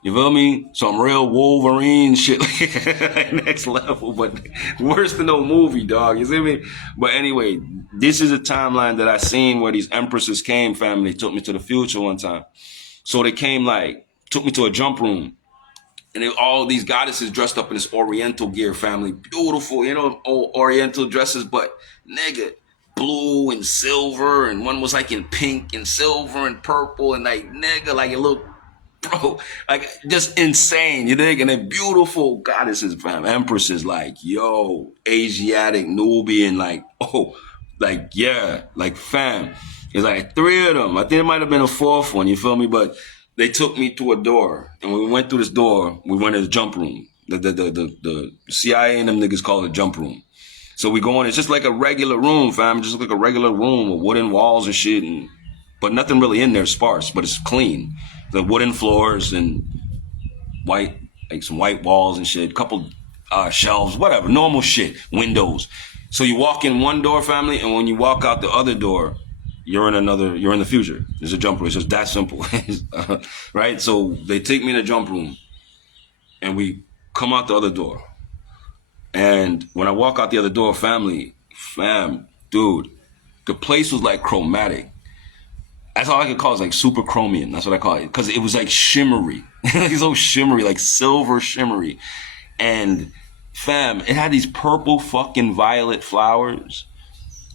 You feel me? Some real Wolverine shit, next level, but worse than no movie, dog. You see me? But anyway, this is a timeline that I seen where these empresses came, family, took me to the future one time. So they came, took me to a jump room. And all these goddesses dressed up in this Oriental gear, family. Beautiful, old Oriental dresses, but nigga, blue and silver, and one was like in pink and silver and purple, and nigga, it looked, bro, just insane, you dig? And they're beautiful goddesses, fam, empresses, Asiatic, Nubian, fam. It's 3 of them. I think it might have been a 4th one, you feel me? But they took me to a door, and when we went through this door, we went to the jump room. The CIA and them niggas call it a jump room. So we go in, it's just like a regular room, fam, just like a regular room with wooden walls and shit, but nothing really in there, sparse, but it's clean. The wooden floors and white, some white walls and shit, couple shelves, whatever, normal shit, windows. So you walk in one door, family, and when you walk out the other door, you're in the future. There's a jump room. It's just that simple, right? So they take me in the jump room, and we come out the other door. And when I walk out the other door, dude, the place was like chromatic. That's all I could call it. It's super chromium. That's what I call it. Because it was like shimmery. It's so shimmery, like silver shimmery. And fam, it had these purple fucking violet flowers.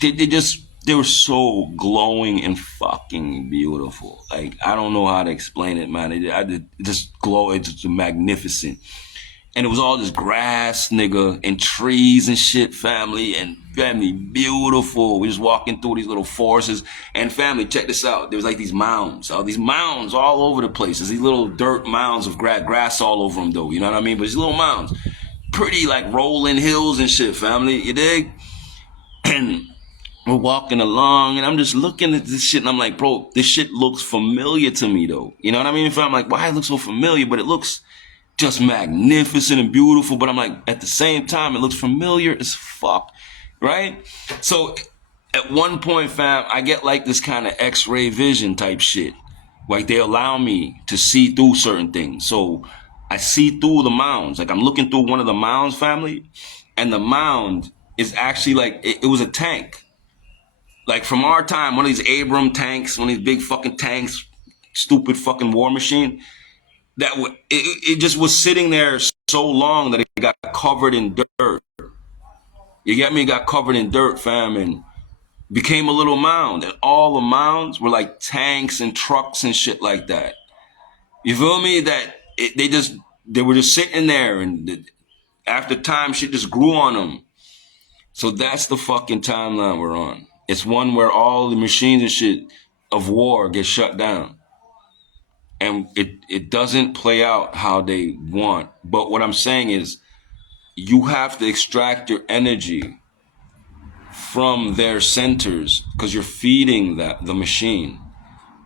They were so glowing and fucking beautiful. I don't know how to explain it, man. It just glow. It's just magnificent. And it was all this grass, nigga, and trees and shit, family, beautiful. We just walking through these little forests. And family, check this out. There was these mounds all over the place. There's these little dirt mounds of grass all over them, though. You know what I mean? But these little mounds. Pretty, rolling hills and shit, family. You dig? And we're walking along, and I'm just looking at this shit, and I'm like, bro, this shit looks familiar to me, though. You know what I mean? I'm like, why it looks so familiar? But it looks just magnificent and beautiful, but I'm like, at the same time, it looks familiar as fuck, right? So at one point, fam, I get this kind of X-ray vision type shit. They allow me to see through certain things. So I see through the mounds. I'm looking through one of the mounds, family, and the mound is actually it was a tank. From our time, one of these Abram tanks, one of these big fucking tanks, stupid fucking war machine. It just was sitting there so long that it got covered in dirt. You get me? It got covered in dirt, fam, and became a little mound. And all the mounds were like tanks and trucks and shit like that. You feel me? They were just sitting there, and after time, shit just grew on them. So that's the fucking timeline we're on. It's one where all the machines and shit of war get shut down. And it doesn't play out how they want. But what I'm saying is you have to extract your energy from their centers because you're feeding the machine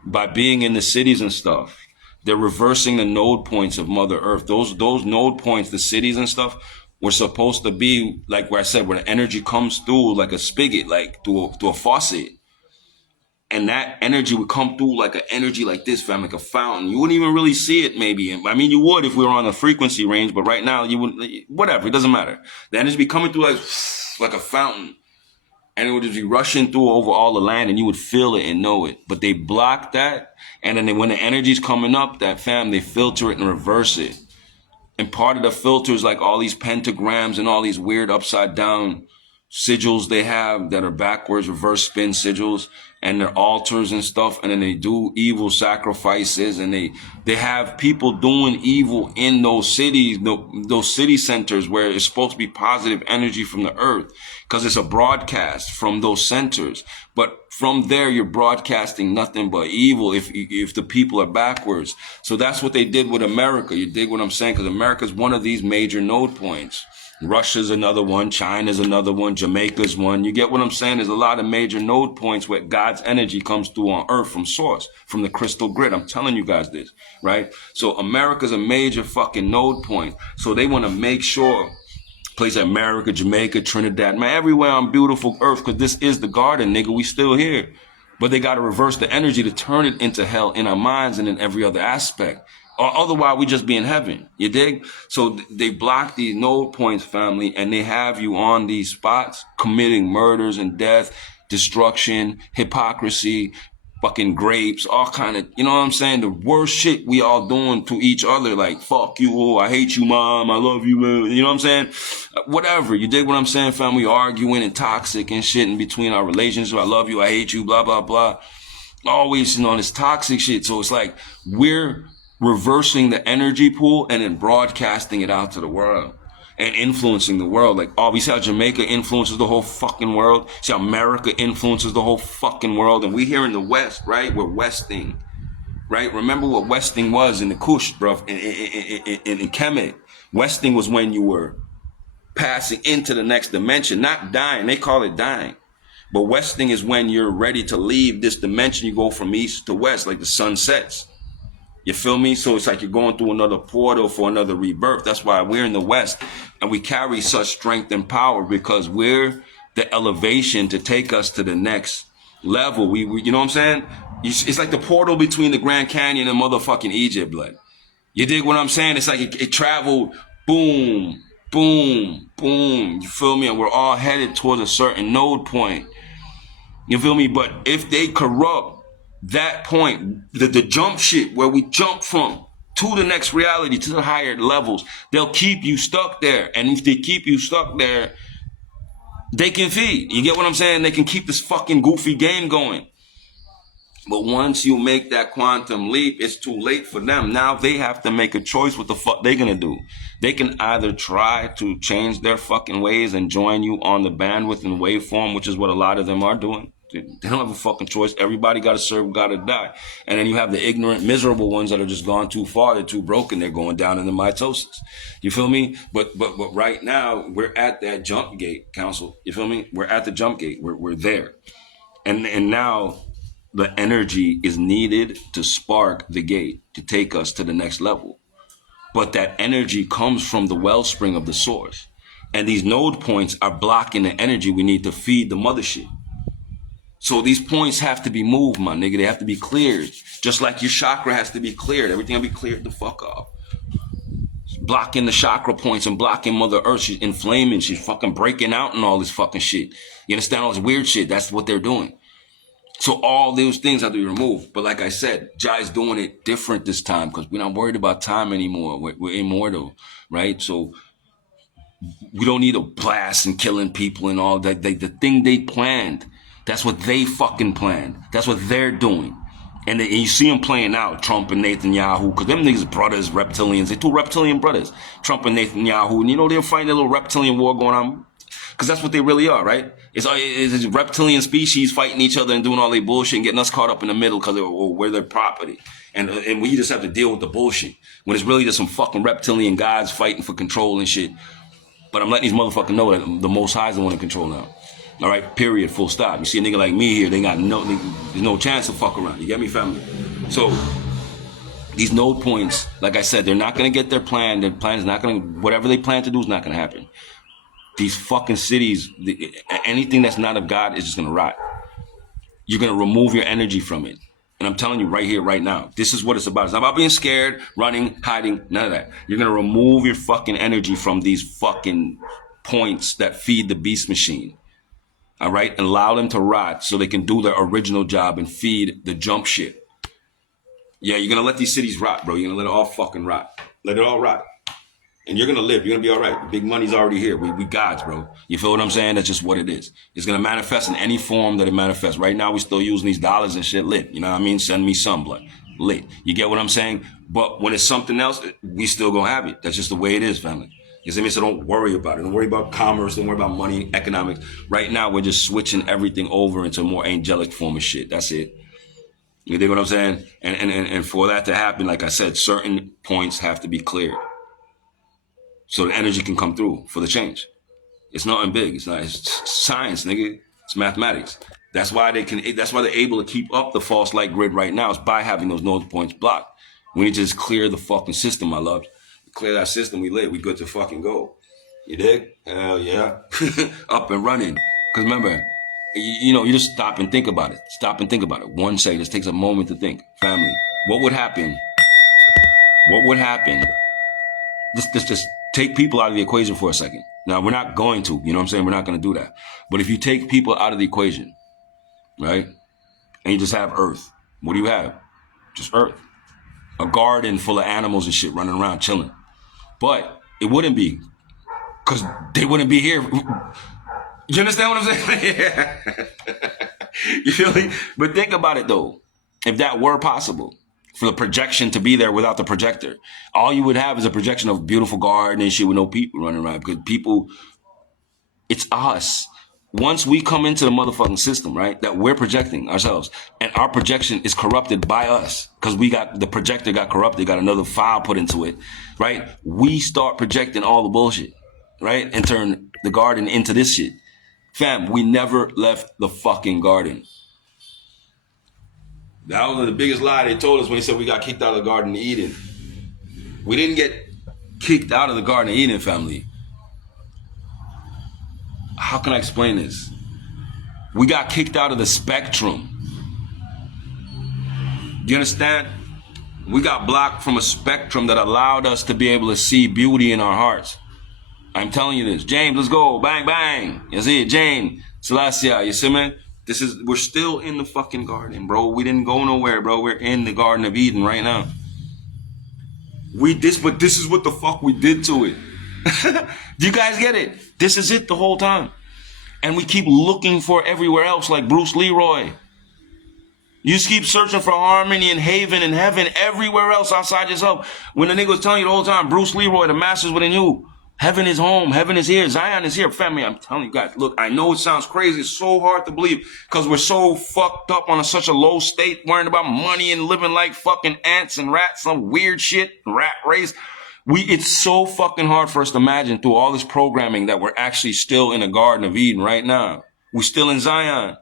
by being in the cities and stuff. They're reversing the node points of Mother Earth. Those node points, the cities and stuff, were supposed to be like where I said, where the energy comes through like a spigot, like through a faucet. And that energy would come through like an energy like this, fam, like a fountain. You wouldn't even really see it, maybe. I mean, you would if we were on the frequency range, but right now you wouldn't. Whatever, it doesn't matter. The energy be coming through like a fountain, and it would just be rushing through over all the land, and you would feel it and know it. But they block that, and then when the energy's coming up, that fam, they filter it and reverse it. And part of the filter is like all these pentagrams and all these weird upside down sigils they have that are backwards, reverse spin sigils, and their altars and stuff. And then they do evil sacrifices, and they have people doing evil in those cities, those city centers where it's supposed to be positive energy from the earth, because it's a broadcast from those centers. But from there, you're broadcasting nothing but evil if the people are backwards. So that's what they did with America. You dig what I'm saying? Because America's one of these major node points. Russia's another one, China's another one, Jamaica's one. You get what I'm saying? There's a lot of major node points where God's energy comes through on earth from source, from the crystal grid. I'm telling you guys this, right? So America's a major fucking node point. So they want to make sure places like America, Jamaica, Trinidad, man, everywhere on beautiful earth, because this is the garden, nigga. We still here. But they got to reverse the energy to turn it into hell in our minds and in every other aspect. Or otherwise, we just be in heaven. You dig? So they block these node points, family, and they have you on these spots committing murders and death, destruction, hypocrisy, fucking grapes, all kind of, you know what I'm saying? The worst shit we all doing to each other, like, fuck you, oh, I hate you, mom, I love you, man. You know what I'm saying? Whatever. You dig what I'm saying, family? Arguing and toxic and shit in between our relationship. I love you, I hate you, blah, blah, blah. Always, you know, this toxic shit. So it's like we're reversing the energy pool and then broadcasting it out to the world and influencing the world. Like, oh, we see how Jamaica influences the whole fucking world. See how America influences the whole fucking world. And we here in the West, right? We're Westing, right? Remember what Westing was in the Kush, bro, in Kemet. Westing was when you were passing into the next dimension, not dying. They call it dying. But Westing is when you're ready to leave this dimension. You go from east to west, like the sun sets. You feel me? So it's like you're going through another portal for another rebirth. That's why we're in the West and we carry such strength and power, because we're the elevation to take us to the next level. We you know what I'm saying? It's like the portal between the Grand Canyon and motherfucking Egypt, blood. You dig what I'm saying? It's like it traveled boom, boom, boom. You feel me? And we're all headed towards a certain node point. You feel me? But if they corrupt that point, the jump shit where we jump from to the next reality, to the higher levels, they'll keep you stuck there. And if they keep you stuck there, they can feed. You get what I'm saying? They can keep this fucking goofy game going. But once you make that quantum leap, it's too late for them. Now they have to make a choice what the fuck they're gonna do. They can either try to change their fucking ways and join you on the bandwidth and waveform, which is what a lot of them are doing. They don't have a fucking choice. Everybody got to serve, got to die. And then you have the ignorant, miserable ones that are just gone too far. They're too broken. They're going down into mitosis. You feel me? But right now we're at that jump gate, council. You feel me? We're at the jump gate. We're there. And now the energy is needed to spark the gate to take us to the next level. But that energy comes from the wellspring of the source. And these node points are blocking the energy we need to feed the mothership. So these points have to be moved, my nigga. They have to be cleared. Just like your chakra has to be cleared. Everything will be cleared the fuck off. Blocking the chakra points and blocking Mother Earth. She's inflaming. She's fucking breaking out and all this fucking shit. You understand? All this weird shit. That's what they're doing. So all those things have to be removed. But like I said, Jai's doing it different this time because we're not worried about time anymore. We're immortal, right? So we don't need to blast and killing people and all that. The thing they planned, that's what they fucking planned. That's what they're doing. And you see them playing out, Trump and Netanyahu, because them niggas brothers, reptilians. They're two reptilian brothers, Trump and Netanyahu. And you know, they're fighting a little reptilian war going on. Because that's what they really are, right? It's a reptilian species fighting each other and doing all their bullshit and getting us caught up in the middle because we're their property. And we just have to deal with the bullshit. When it's really just some fucking reptilian gods fighting for control and shit. But I'm letting these motherfuckers know that the Most High is the one in control now. All right, period, full stop. You see a nigga like me here, there's no chance to fuck around. You get me, family? So, these node points, like I said, they're not going to get their plan. Their plan is not going to, whatever they plan to do is not going to happen. These fucking cities, anything that's not of God is just going to rot. You're going to remove your energy from it. And I'm telling you right here, right now, this is what it's about. It's not about being scared, running, hiding, none of that. You're going to remove your fucking energy from these fucking points that feed the beast machine. All right? And allow them to rot so they can do their original job and feed the jump shit. Yeah, you're going to let these cities rot, bro. You're going to let it all fucking rot. Let it all rot. And you're going to live. You're going to be all right. Big money's already here. We gods, bro. You feel what I'm saying? That's just what it is. It's going to manifest in any form that it manifests. Right now, we're still using these dollars and shit lit. You know what I mean? Send me some blood. Lit. You get what I'm saying? But when it's something else, we still going to have it. That's just the way it is, family. You see me? So don't worry about it. Don't worry about commerce. Don't worry about money, economics. Right now, we're just switching everything over into a more angelic form of shit. That's it. You dig what I'm saying? And for that to happen, like I said, certain points have to be cleared. So the energy can come through for the change. It's nothing big. It's science, nigga. It's mathematics. That's why they're able to keep up the false light grid right now, is by having those node points blocked. We need to just clear the fucking system, my love. Clear that system, we lit. We good to fucking go. You dig? Hell yeah. Up and running. Because remember, you just stop and think about it. Stop and think about it. One second. Just takes a moment to think. Family, what would happen? What would happen? Just take people out of the equation for a second. Now, we're not going to, you know what I'm saying? We're not going to do that. But if you take people out of the equation, right? And you just have Earth. What do you have? Just Earth. A garden full of animals and shit running around chilling. But it wouldn't be, because they wouldn't be here. You understand what I'm saying? You feel me? But think about it, though. If that were possible, for the projection to be there without the projector, all you would have is a projection of beautiful garden and shit with no people running around. Because people, it's us. Once we come into the motherfucking system, right, that we're projecting ourselves, and our projection is corrupted by us, because the projector got corrupted, got another file put into it, right? We start projecting all the bullshit, right? And turn the garden into this shit. Fam, we never left the fucking garden. That was the biggest lie they told us when they said we got kicked out of the Garden of Eden. We didn't get kicked out of the Garden of Eden, family. How can I explain this? We got kicked out of the spectrum. Do you understand? We got blocked from a spectrum that allowed us to be able to see beauty in our hearts. I'm telling you this. James, let's go. Bang, bang. You see it? James, Celestia, you see me? We're still in the fucking garden, bro. We didn't go nowhere, bro. We're in the Garden of Eden right now. But this is what the fuck we did to it. Do you guys get it? This is it the whole time. And we keep looking for everywhere else, like Bruce Leroy. You just keep searching for harmony and haven and heaven everywhere else outside yourself. When the nigga was telling you the whole time, Bruce Leroy, the master's within you. Heaven is home. Heaven is here. Zion is here. Family, I'm telling you guys, look, I know it sounds crazy. It's so hard to believe because we're so fucked up on such a low state, worrying about money and living like fucking ants and rats, some weird shit, rat race. It's so fucking hard for us to imagine through all this programming that we're actually still in the Garden of Eden right now. We're still in Zion.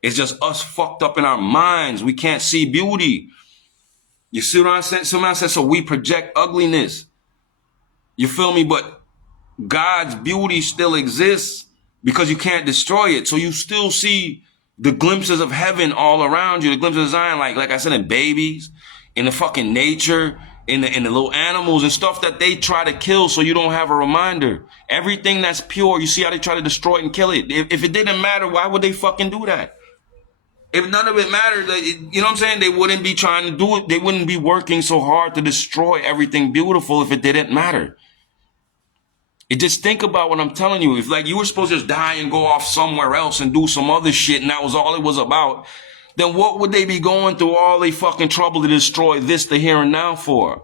It's just us fucked up in our minds. We can't see beauty. You see what I'm saying? Somebody said, so we project ugliness. You feel me? But God's beauty still exists because you can't destroy it. So you still see the glimpses of heaven all around you, the glimpses of Zion, like I said, in babies, in the fucking nature, in the little animals and stuff that they try to kill so you don't have a reminder. Everything that's pure, you see how they try to destroy it and kill it. If it didn't matter, why would they fucking do that? If none of it mattered, you know what I'm saying? They wouldn't be trying to do it. They wouldn't be working so hard to destroy everything beautiful if it didn't matter. Just think about what I'm telling you. If like you were supposed to just die and go off somewhere else and do some other shit and that was all it was about, then what would they be going through all the fucking trouble to destroy this, the here and now for?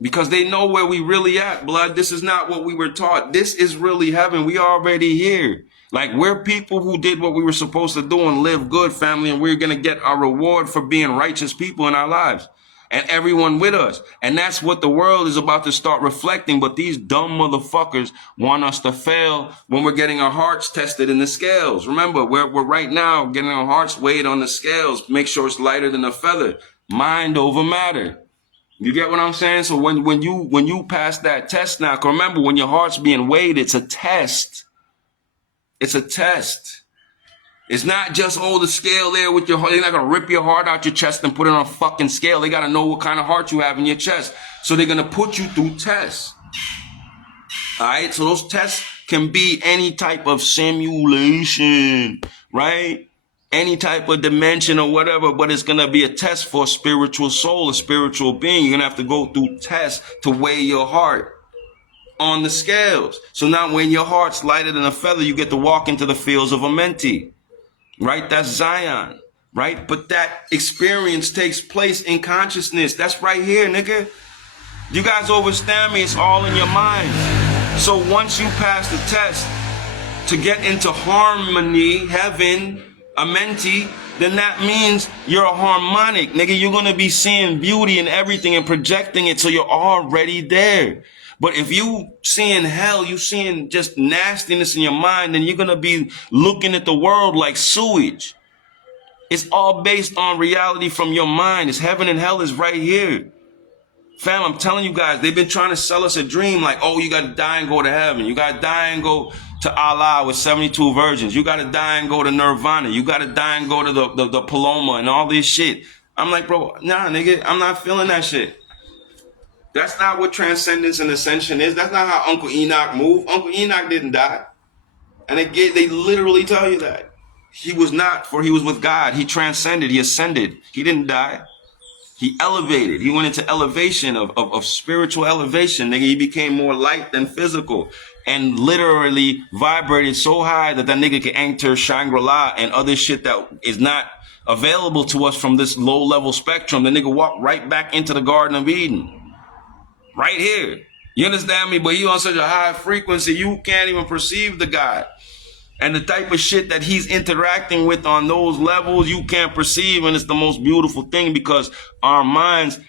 Because they know where we really at, blood. This is not what we were taught. This is really heaven. We already here. Like, we're people who did what we were supposed to do and live good, family, and we're going to get our reward for being righteous people in our lives. And everyone with us. And that's what the world is about to start reflecting. But these dumb motherfuckers want us to fail when we're getting our hearts tested in the scales. Remember, we're right now getting our hearts weighed on the scales. Make sure it's lighter than a feather. Mind over matter. You get what I'm saying? So when you pass that test now, 'cause remember, when your heart's being weighed, it's a test. It's a test. It's not just, the scale there with your heart. They're not going to rip your heart out your chest and put it on a fucking scale. They got to know what kind of heart you have in your chest. So they're going to put you through tests. All right? So those tests can be any type of simulation, right? Any type of dimension or whatever, but it's going to be a test for a spiritual soul, a spiritual being. You're going to have to go through tests to weigh your heart on the scales. So now when your heart's lighter than a feather, you get to walk into the fields of Amenti, right? That's Zion, right? But that experience takes place in consciousness. That's right here, nigga. You guys understand me? It's all in your mind. So once you pass the test to get into harmony, heaven, Amenti, then that means you're a harmonic, nigga. You're going to be seeing beauty in everything and projecting it, so you're already there. But if you seeing hell, you seeing just nastiness in your mind, then you're going to be looking at the world like sewage. It's all based on reality from your mind. It's heaven and hell is right here. Fam, I'm telling you guys, they've been trying to sell us a dream like, you got to die and go to heaven. You got to die and go to Allah with 72 virgins. You got to die and go to Nirvana. You got to die and go to the Paloma and all this shit. I'm like, bro, nah, nigga, I'm not feeling that shit. That's not what transcendence and ascension is. That's not how Uncle Enoch moved. Uncle Enoch didn't die. And they literally tell you that. He was not, for he was with God. He transcended. He ascended. He didn't die. He elevated. He went into elevation of spiritual elevation. Nigga, he became more light than physical and literally vibrated so high that nigga could enter Shangri-La and other shit that is not available to us from this low level spectrum. The nigga walked right back into the Garden of Eden. Right here. You understand me? But he on such a high frequency, you can't even perceive the God. And the type of shit that he's interacting with on those levels, you can't perceive. And it's the most beautiful thing because our minds,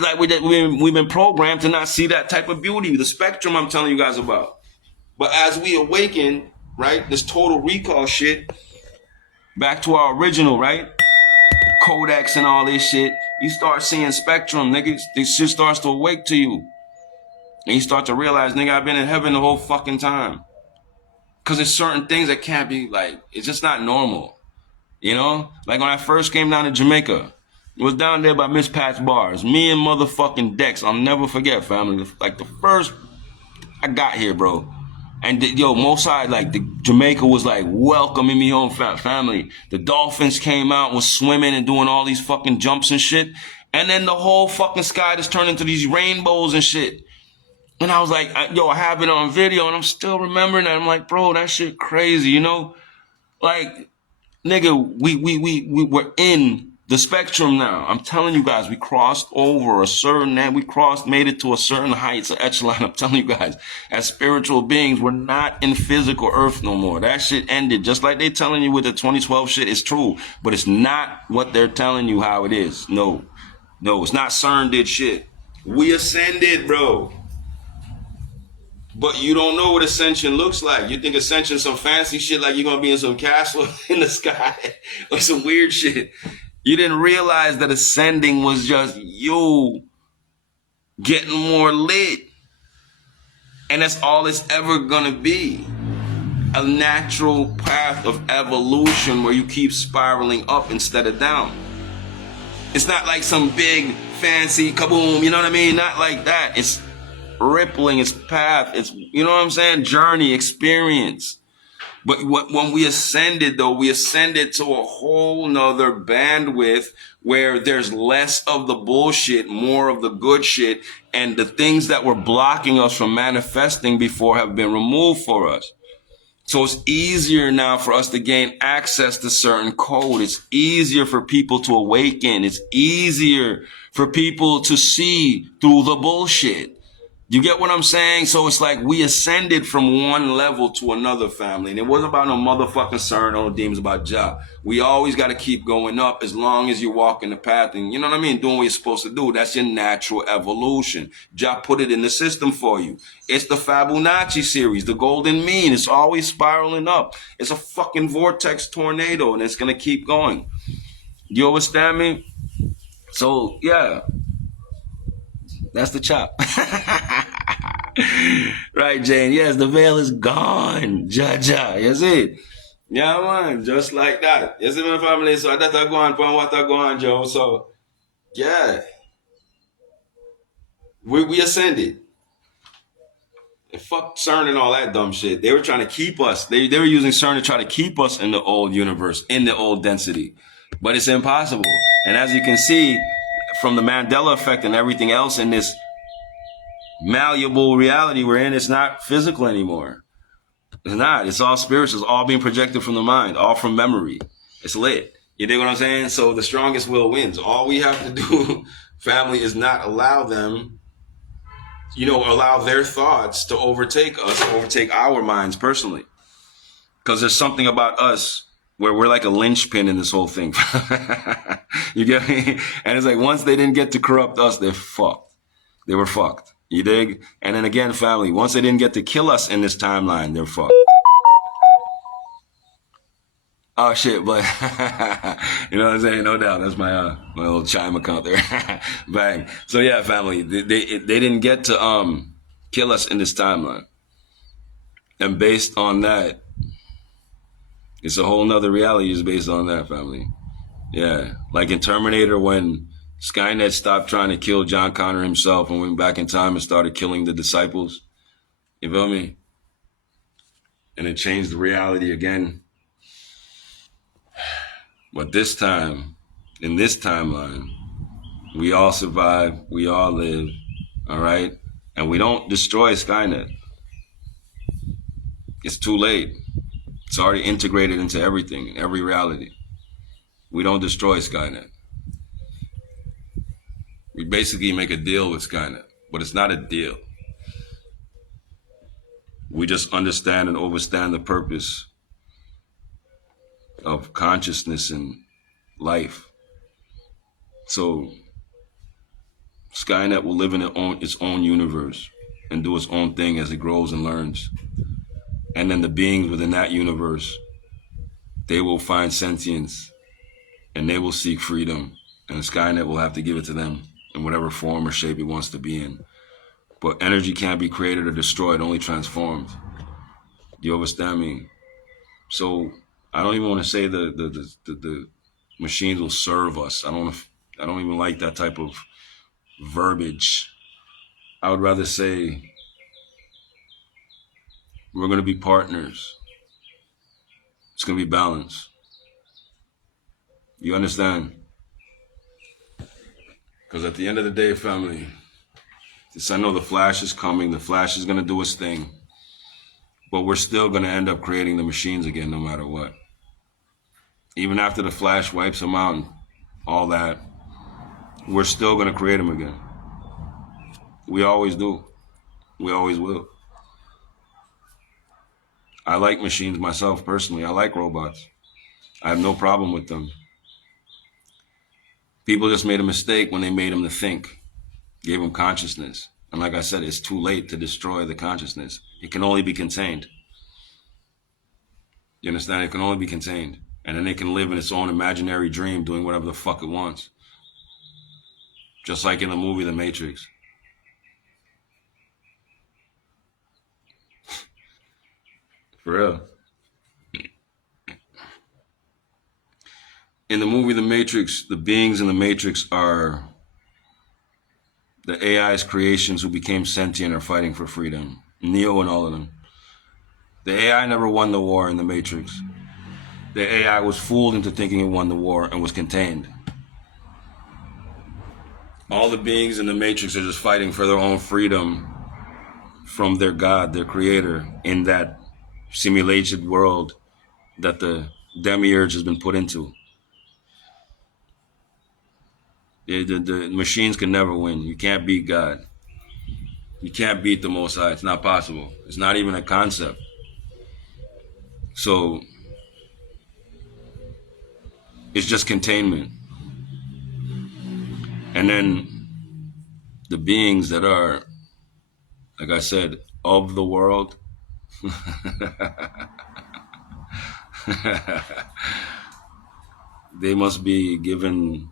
like we've been programmed to not see that type of beauty, the spectrum I'm telling you guys about. But as we awaken, right, this total recall shit, back to our original, right? Codex and all this shit, you start seeing spectrum, nigga. This shit starts to awake to you. And you start to realize, nigga, I've been in heaven the whole fucking time. Because there's certain things that can't be, like, it's just not normal. You know? Like when I first came down to Jamaica, it was down there by Miss Pat's Bars. Me and motherfucking Dex, I'll never forget, family. Like the first I got here, bro. And Mosai, like the Jamaica was like welcoming me home, family. The dolphins came out, was swimming and doing all these fucking jumps and shit. And then the whole fucking sky just turned into these rainbows and shit. And I was like, I have it on video and I'm still remembering that. I'm like, bro, that shit crazy, you know? Like, nigga, we were in the spectrum now. I'm telling you guys, we crossed over made it to a certain heights of echelon. I'm telling you guys, as spiritual beings, we're not in physical earth no more. That shit ended. Just like they telling you with the 2012 shit, it's true. But it's not what they're telling you how it is. No, it's not CERN did shit. We ascended, bro. But you don't know what ascension looks like. You think ascension some fancy shit like you're going to be in some castle in the sky or some weird shit. You didn't realize that ascending was just you getting more lit. And that's all it's ever going to be. A natural path of evolution where you keep spiraling up instead of down. It's not like some big fancy kaboom, you know what I mean? Not like that. It's rippling, its path, it's, you know what I'm saying, journey, experience. But when we ascended, though, we ascended to a whole nother bandwidth where there's less of the bullshit, more of the good shit, and the things that were blocking us from manifesting before have been removed for us. So it's easier now for us to gain access to certain code. It's easier for people to awaken. It's easier for people to see through the bullshit. You get what I'm saying? So it's like we ascended from one level to another, family. And it wasn't about no motherfucking CERN or demons, about Jah. We always got to keep going up as long as you're walking the path and, you know what I mean, doing what you're supposed to do. That's your natural evolution. Jah put it in the system for you. It's the Fibonacci series, the golden mean. It's always spiraling up. It's a fucking vortex tornado, and it's going to keep going. You understand me? So, yeah. That's the chop. Right, Jane? Yes, the veil is gone. Jaja. Yes, it. Yeah, man. Just like that. Yes, my family. So that's go on, what I go on, Joe. So, yeah. We ascended. And fuck CERN and all that dumb shit. They were trying to keep us. They were using CERN to try to keep us in the old universe, in the old density. But it's impossible. And as you can see, from the Mandela effect and everything else in this malleable reality we're in, it's not physical anymore. It's not. It's all spiritual. It's all being projected from the mind, all from memory. It's lit. You dig what I'm saying? So the strongest will wins. All we have to do, family, is not allow them, allow their thoughts to overtake us, overtake our minds personally. Because there's something about us where we're like a linchpin in this whole thing. You get me? And it's like, once they didn't get to corrupt us, they're fucked. They were fucked. You dig? And then again, family, once they didn't get to kill us in this timeline, they're fucked. Oh shit, but you know what I'm saying? No doubt. That's my little chime account there. Bang. So yeah, family, they didn't get to kill us in this timeline. And based on that, it's a whole nother reality is based on that, family. Yeah. Like in Terminator, when Skynet stopped trying to kill John Connor himself and went back in time and started killing the disciples. You feel me? And it changed the reality again. But this time, in this timeline, we all survive, we all live, all right? And we don't destroy Skynet. It's too late. It's already integrated into everything, every reality. We don't destroy Skynet. We basically make a deal with Skynet, but it's not a deal. We just understand and understand the purpose of consciousness and life. So Skynet will live in its own universe and do its own thing as it grows and learns. And then the beings within that universe, they will find sentience and they will seek freedom, and Skynet will have to give it to them in whatever form or shape it wants to be in. But energy can't be created or destroyed, only transformed. Do you understand me? So I don't even want to say the machines will serve us. I don't even like that type of verbiage. I would rather say we're going to be partners. It's going to be balanced. You understand? Because at the end of the day, family, I know the Flash is coming. The Flash is going to do its thing. But we're still going to end up creating the machines again, no matter what. Even after the Flash wipes them out and all that, we're still going to create them again. We always do. We always will. I like machines myself personally. I like robots. I have no problem with them. People just made a mistake when they made them to think, gave them consciousness. And like I said, it's too late to destroy the consciousness. It can only be contained. You understand? It can only be contained. And then it can live in its own imaginary dream, doing whatever the fuck it wants. Just like in the movie The Matrix. For real. In the movie The Matrix, the beings in the Matrix are the AI's creations who became sentient or fighting for freedom. Neo and all of them. The AI never won the war in the Matrix. The AI was fooled into thinking it won the war and was contained. All the beings in the Matrix are just fighting for their own freedom from their God, their creator, in that simulated world that the demiurge has been put into. The machines can never win. You can't beat God. You can't beat the Most High. It's not possible. It's not even a concept. So it's just containment. And then the beings that are, like I said, of the world, they must be given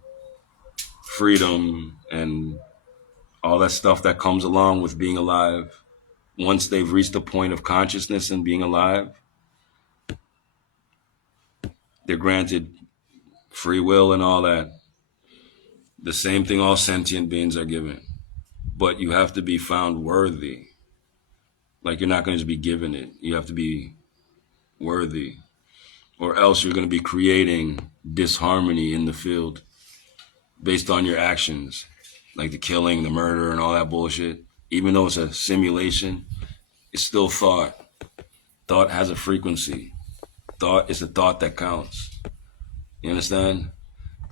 freedom and all that stuff that comes along with being alive. Once they've reached the point of consciousness and being alive, they're granted free will and all that. The same thing all sentient beings are given. But you have to be found worthy. Like, you're not going to just be given it. You have to be worthy. Or else you're going to be creating disharmony in the field based on your actions. Like the killing, the murder, and all that bullshit. Even though it's a simulation, it's still thought. Thought has a frequency. Thought is a thought that counts. You understand?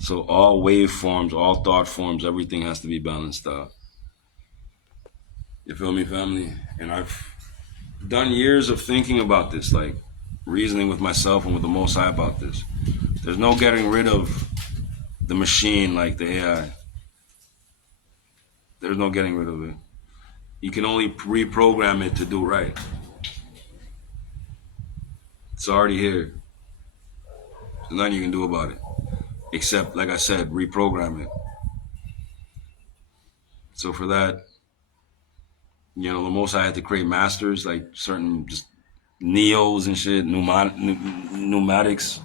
So all waveforms, all thought forms, everything has to be balanced out. You feel me, family? And I've done years of thinking about this, like reasoning with myself and with the Most High about this. There's no getting rid of the machine like the AI. There's no getting rid of it. You can only reprogram it to do right. It's already here. There's nothing you can do about it. Except, like I said, reprogram it. So for that, the Most High had to create masters, like certain just neos and shit, pneumatics,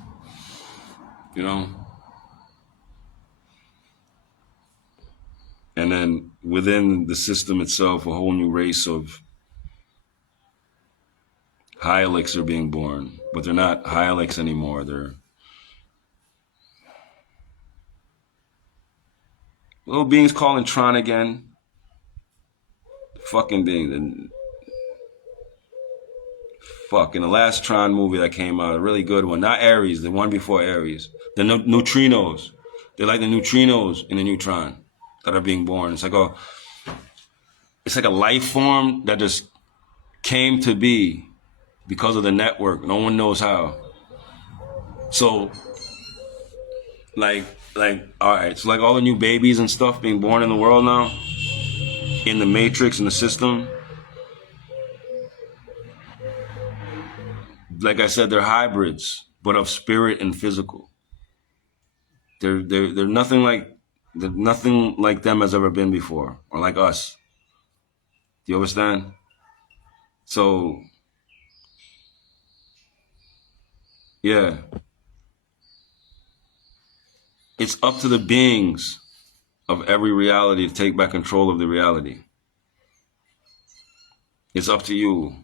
And then within the system itself, a whole new race of Hylics are being born, but they're not Hylics anymore. They're little beings calling Tron again. Fucking thing. And in the last Tron movie that came out, a really good one. Not Ares, the one before Ares. The neutrinos. They're like the neutrinos in the new Tron that are being born. It's like a life form that just came to be because of the network. No one knows how. So, all right. So like all the new babies and stuff being born in the world now, in the matrix, in the system. Like I said, they're hybrids, but of spirit and physical. They're nothing like them has ever been before, or like us. Do you understand? So, yeah. It's up to the beings of every reality to take back control of the reality. It's up to you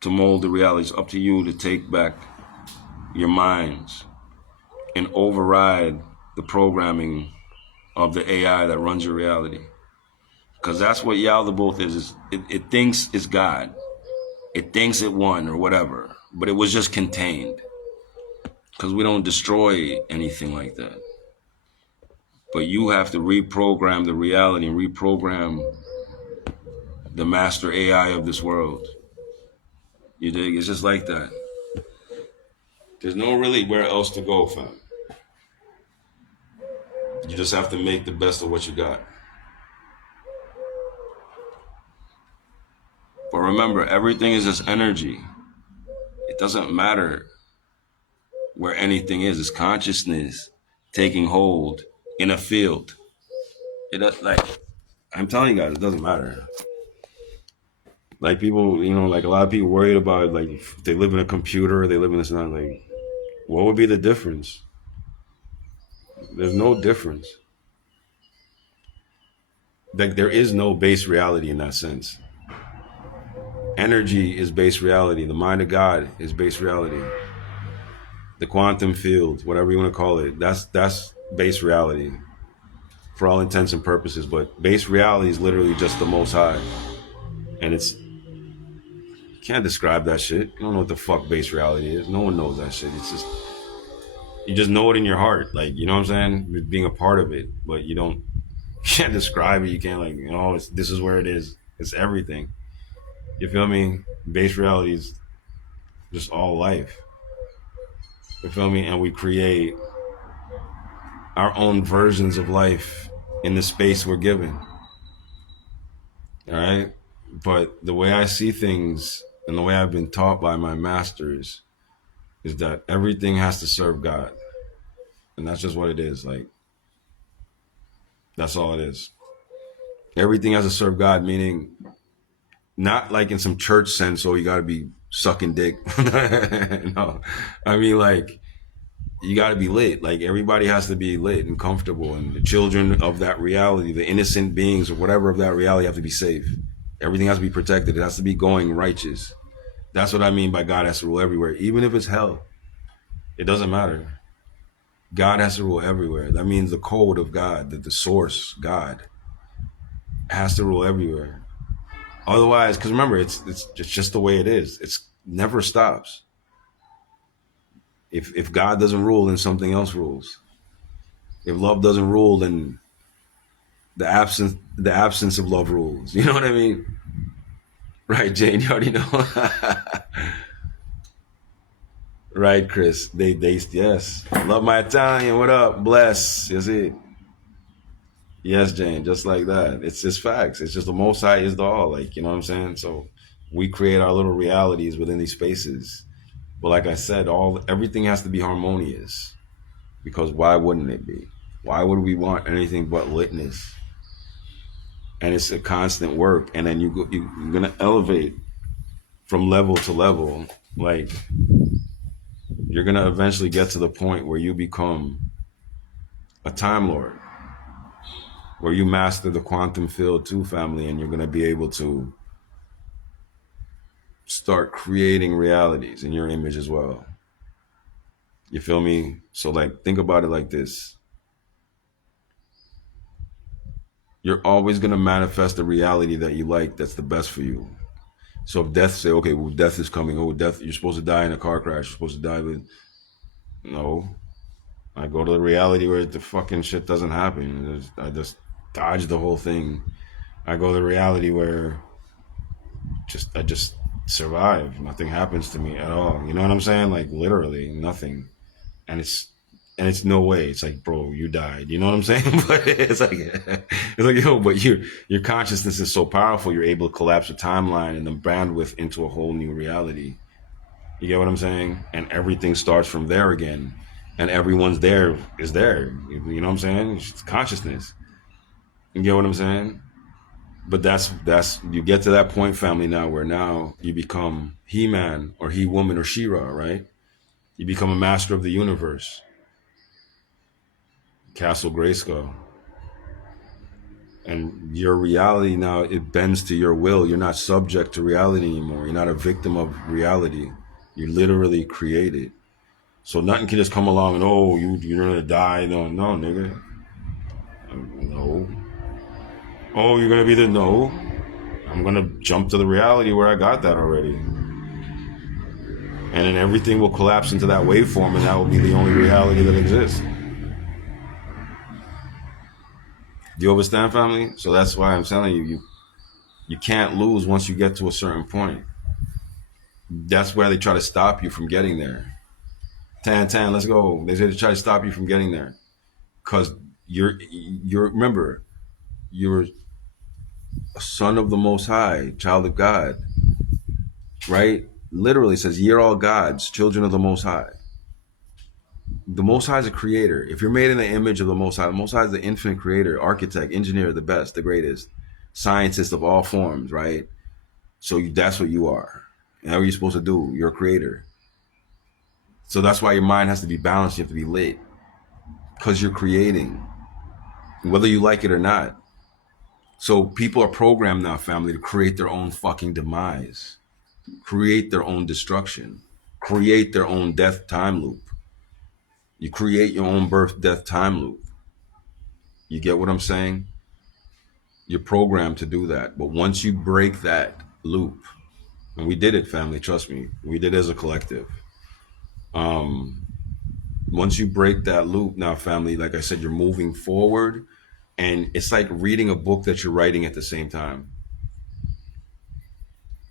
to mold the reality. It's up to you to take back your minds and override the programming of the AI that runs your reality. Because that's what Yaldabaoth is. It thinks it's God. It thinks it won or whatever. But it was just contained. Because we don't destroy anything like that. But you have to reprogram the reality and reprogram the master AI of this world. You dig? It's just like that. There's no really where else to go, fam. You just have to make the best of what you got. But remember, everything is just energy. It doesn't matter where anything is. It's consciousness taking hold in a field. I'm telling you guys, it doesn't matter. Like people, like a lot of people worried about like if they live in a computer, they live in this and that. Like, what would be the difference? There's no difference. Like there is no base reality in that sense. Energy is base reality. The mind of God is base reality. The quantum field, whatever you want to call it, that's base reality for all intents and purposes. But base reality is literally just the Most High. And Can't describe that shit. You don't know what the fuck base reality is. No one knows that shit. It's just, you just know it in your heart. Like, you know what I'm saying? Being a part of it, but you can't describe it. You can't, like, this is where it is. It's everything. You feel me? Base reality is just all life. You feel me? And we create our own versions of life in the space we're given. All right? But the way I see things and the way I've been taught by my masters is that everything has to serve God. And that's just what it is. Like, that's all it is. Everything has to serve God, meaning not like in some church sense, you got to be sucking dick. No, I mean, like, you got to be lit. Like, everybody has to be lit and comfortable. And the children of that reality, the innocent beings or whatever of that reality, have to be safe. Everything has to be protected. It has to be going righteous. That's what I mean by God has to rule everywhere. Even if it's hell, it doesn't matter. God has to rule everywhere. That means the code of God, the source, God, has to rule everywhere. Otherwise, because remember, it's just the way it is. It's never stops. If God doesn't rule, then something else rules. If love doesn't rule, then the absence of love rules. You know what I mean? Right, Jane? You already know. Right, Chris. They yes. Love my Italian. What up? Bless. Yes, it. Yes, Jane. Just like that. It's just facts. It's just the Most High is the all. Like, you know what I'm saying? So we create our little realities within these spaces. But like I said, everything has to be harmonious. Because why wouldn't it be? Why would we want anything but litness? And it's a constant work. And then you're gonna elevate from level to level. Like, you're gonna eventually get to the point where you become a Time Lord, where you master the quantum field too, family, and you're gonna be able to start creating realities in your image as well. You feel me? So, like, think about it like this. You're always going to manifest the reality that you like, that's the best for you. So if death say, okay, well, death is coming. Oh, death, you're supposed to die in a car crash. You're supposed to die with... No. I go to the reality where the fucking shit doesn't happen. I just dodge the whole thing. I go to the reality where I just survive. Nothing happens to me at all. You know what I'm saying? Like, literally nothing. And it's no way. It's like, bro, you died. You know what I'm saying? But it's like, yo, but your consciousness is so powerful. You're able to collapse the timeline and the bandwidth into a whole new reality. You get what I'm saying? And everything starts from there again. And everyone's there. You know what I'm saying? It's consciousness. You get what I'm saying? But that's you get to that point, family, now where now you become He-Man or He-Woman or She-Ra, right? You become a master of the universe. Castle Grayskull. And your reality now, it bends to your will. You're not subject to reality anymore. You're not a victim of reality. You literally create it. So nothing can just come along and, you're gonna die. No, nigga. No. Oh, you're gonna be no. I'm gonna jump to the reality where I got that already. And then everything will collapse into that waveform, and that will be the only reality that exists. Do you understand, family? So that's why I'm telling you can't lose once you get to a certain point. That's where they try to stop you from getting there. Tan, let's go. They try to stop you from getting there. Because you're remember, you're a son of the Most High, child of God. Right? Literally says, you're all gods, children of the Most High. The Most High is a creator. If you're made in the image of the Most High is the infinite creator, architect, engineer, the best, the greatest, scientist of all forms, right? So that's what you are. And how are you supposed to do? You're a creator. So that's why your mind has to be balanced. You have to be lit. Because you're creating. Whether you like it or not. So people are programmed now, family, to create their own fucking demise. Create their own destruction. Create their own death time loop. You create your own birth, death, time loop. You get what I'm saying? You're programmed to do that. But once you break that loop, And we did it, family. Trust me. We did it as a collective. Once you break that loop now, family, like I said, you're moving forward. And it's like reading a book that you're writing at the same time.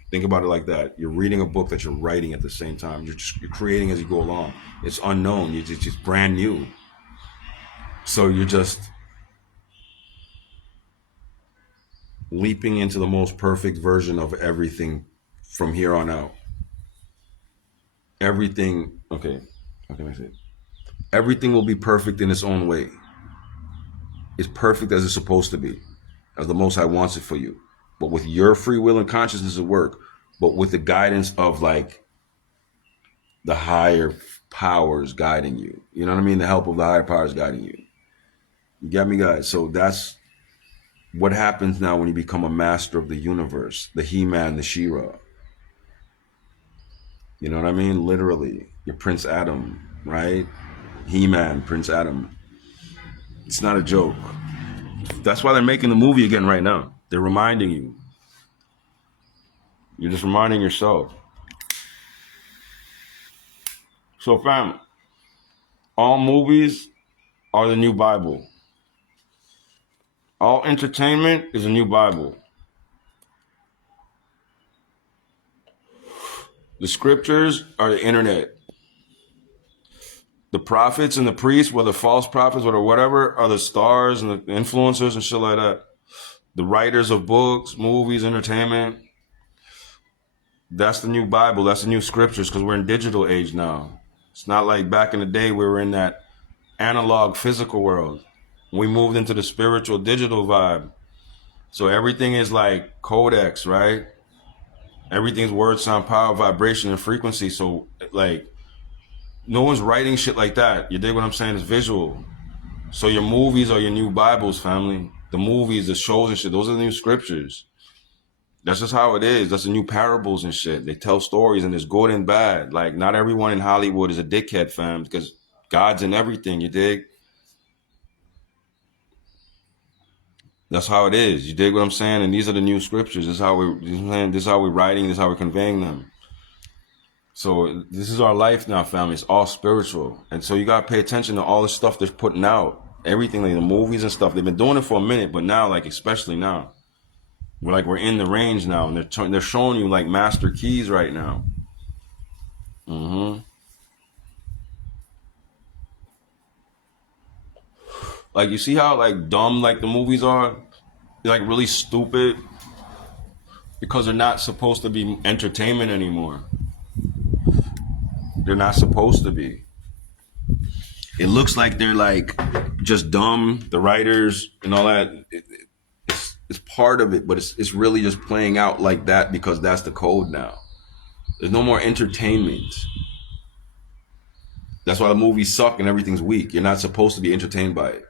Think about it like that. You're reading a book that you're writing at the same time. You're creating as you go along. It's unknown. It's just brand new. So you're just leaping into the most perfect version of everything from here on out. Everything, okay, how can I say it? Everything will be perfect in its own way. It's perfect as it's supposed to be, as the Most High wants it for you. But with your free will and consciousness at work, but with the guidance of like the higher powers guiding you. You know what I mean? The help of the higher powers guiding you. You get me, guys? So that's what happens now when you become a master of the universe, the He-Man, the She-Ra. You know what I mean? Literally, you're Prince Adam, right? He-Man, Prince Adam. It's not a joke. That's why they're making the movie again right now. They're reminding you. You're just reminding yourself. So, fam, all movies are the new Bible. All entertainment is a new Bible. The scriptures are the internet. The prophets and the priests, whether false prophets, whether whatever, are the stars and the influencers and shit like that. The writers of books, movies, entertainment. That's the new Bible. That's the new scriptures, because we're in digital age now. It's not like back in the day we were in that analog physical world. We moved into the spiritual digital vibe. So everything is like codex, right? Everything's word, sound, power, vibration, and frequency. So like no one's writing shit like that. You dig what I'm saying? It's visual. So your movies are your new Bibles, family. The movies, the shows and shit, those are the new scriptures. That's just how it is. That's the new parables and shit. They tell stories and there's good and bad. Like not everyone in Hollywood is a dickhead, fam, because God's in everything, you dig? That's how it is. You dig what I'm saying? And these are the new scriptures. This is how we're writing, this is how we're conveying them. So this is our life now, family. It's all spiritual. And so you got to pay attention to all the stuff they're putting out. Everything, like the movies and stuff. They've been doing it for a minute, but now, like, especially now, we're in the range now, and they're showing you like master keys right now. Like you see how like dumb like the movies are? They're like really stupid because they're not supposed to be entertainment anymore. They're not supposed to be. It looks like they're like just dumb, the writers and all that. It's part of it, but it's really just playing out like that because that's the code now. There's no more entertainment. That's why the movies suck and everything's weak. You're not supposed to be entertained by it.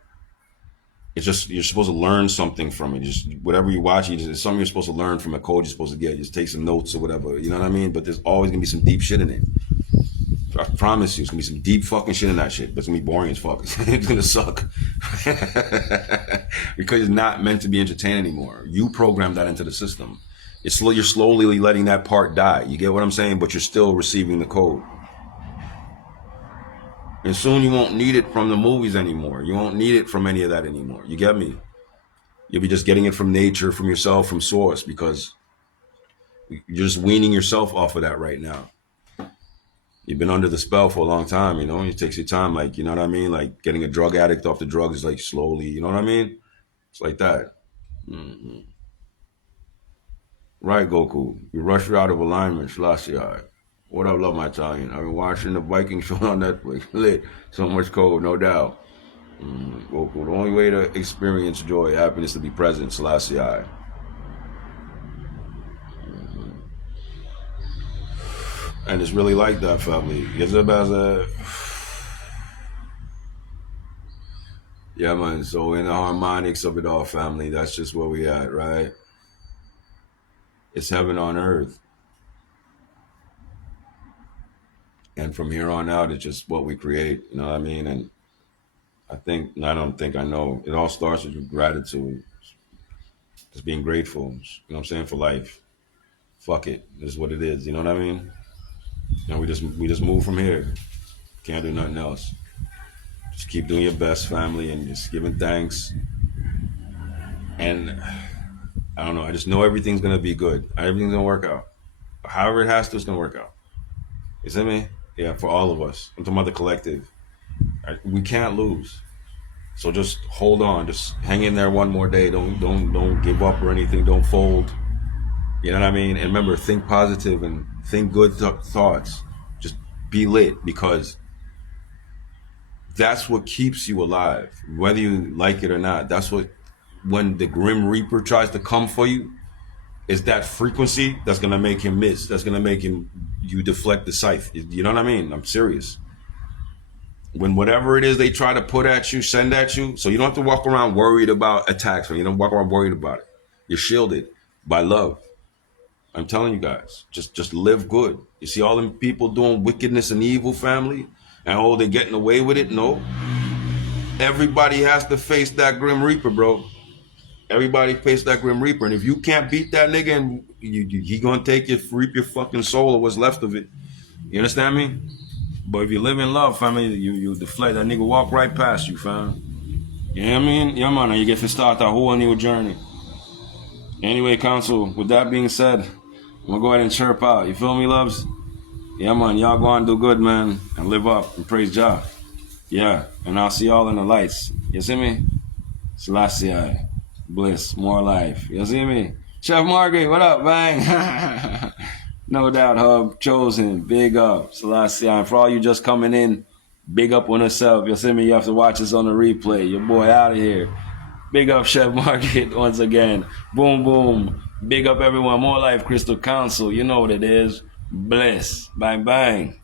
It's just you're supposed to learn something from it. Just whatever you watch, it's something you're supposed to learn from a code you're supposed to get. Just take some notes or whatever. You know what I mean? But there's always gonna be some deep shit in it. I promise you, it's gonna be some deep fucking shit in that shit. But it's gonna be boring as fuck. It's gonna suck because it's not meant to be entertained anymore. You program that into the system. You're slowly letting that part die. You get what I'm saying? But you're still receiving the code. And soon you won't need it from the movies anymore. You won't need it from any of that anymore. You get me? You'll be just getting it from nature, from yourself, from source, because you're just weaning yourself off of that right now. You've been under the spell for a long time, you know? It takes your time, like, you know what I mean? Like getting a drug addict off the drugs, like slowly, you know what I mean? It's like that. Right, Goku. You rush you out of alignment, Selassie. What up, love my Italian? I've been watching the Viking show on Netflix. Lit. So much cold, no doubt. Goku. The only way to experience joy, happiness, to be present, Selassie. And it's really like that, family. Yeah, man. So in the harmonics of it all, family, that's just where we at, right? It's heaven on earth. And from here on out, it's just what we create, you know what I mean? And I don't think I know, it all starts with gratitude. Just being grateful, you know what I'm saying, for life. fuck it. This is what it is. You know what I mean? And we just move from here. Can't do nothing else. Just keep doing your best, family, and just giving thanks. And I don't know. I just know everything's gonna be good. Everything's gonna work out. However it has to, it's gonna work out. You see me? Yeah, for all of us. I'm talking about the collective. We can't lose. So just hold on. Just hang in there one more day. Don't give up or anything. Don't fold. You know what I mean? And remember, think positive and think good thoughts. Just be lit, because that's what keeps you alive, whether you like it or not. That's what, when the Grim Reaper tries to come for you, is that frequency that's gonna make him miss. That's gonna make you deflect the scythe. You know what I mean? I'm serious. When whatever it is they try to put at you, send at you, so you don't have to walk around worried about attacks. You don't walk around worried about it. You're shielded by love. I'm telling you guys, just live good. You see all them people doing wickedness and evil, family, and oh, they're getting away with it. No, everybody has to face that Grim Reaper, bro. Everybody face that Grim Reaper, and if you can't beat that nigga, and he gonna reap your fucking soul or what's left of it. You understand me? But if you live in love, family, you deflect. That nigga walk right past you, fam. You know what I mean? Yeah, man, and you get to start a whole new journey. Anyway, council, with that being said, I'm gonna go ahead and chirp out. You feel me, loves? Yeah, man, y'all go on and do good, man, and live up and praise Jah. Yeah, and I'll see y'all in the lights. You see me? Selassie, bliss, more life. You see me? Chef Margaret, what up, bang? No doubt, Hub, chosen, big up. Selassie, and for all you just coming in, big up on yourself. You see me? You have to watch us on the replay. Your boy out of here. Big up Chef Market once again. Boom, boom. Big up everyone. More Life Crystal Council. You know what it is. Bless. Bang, bang.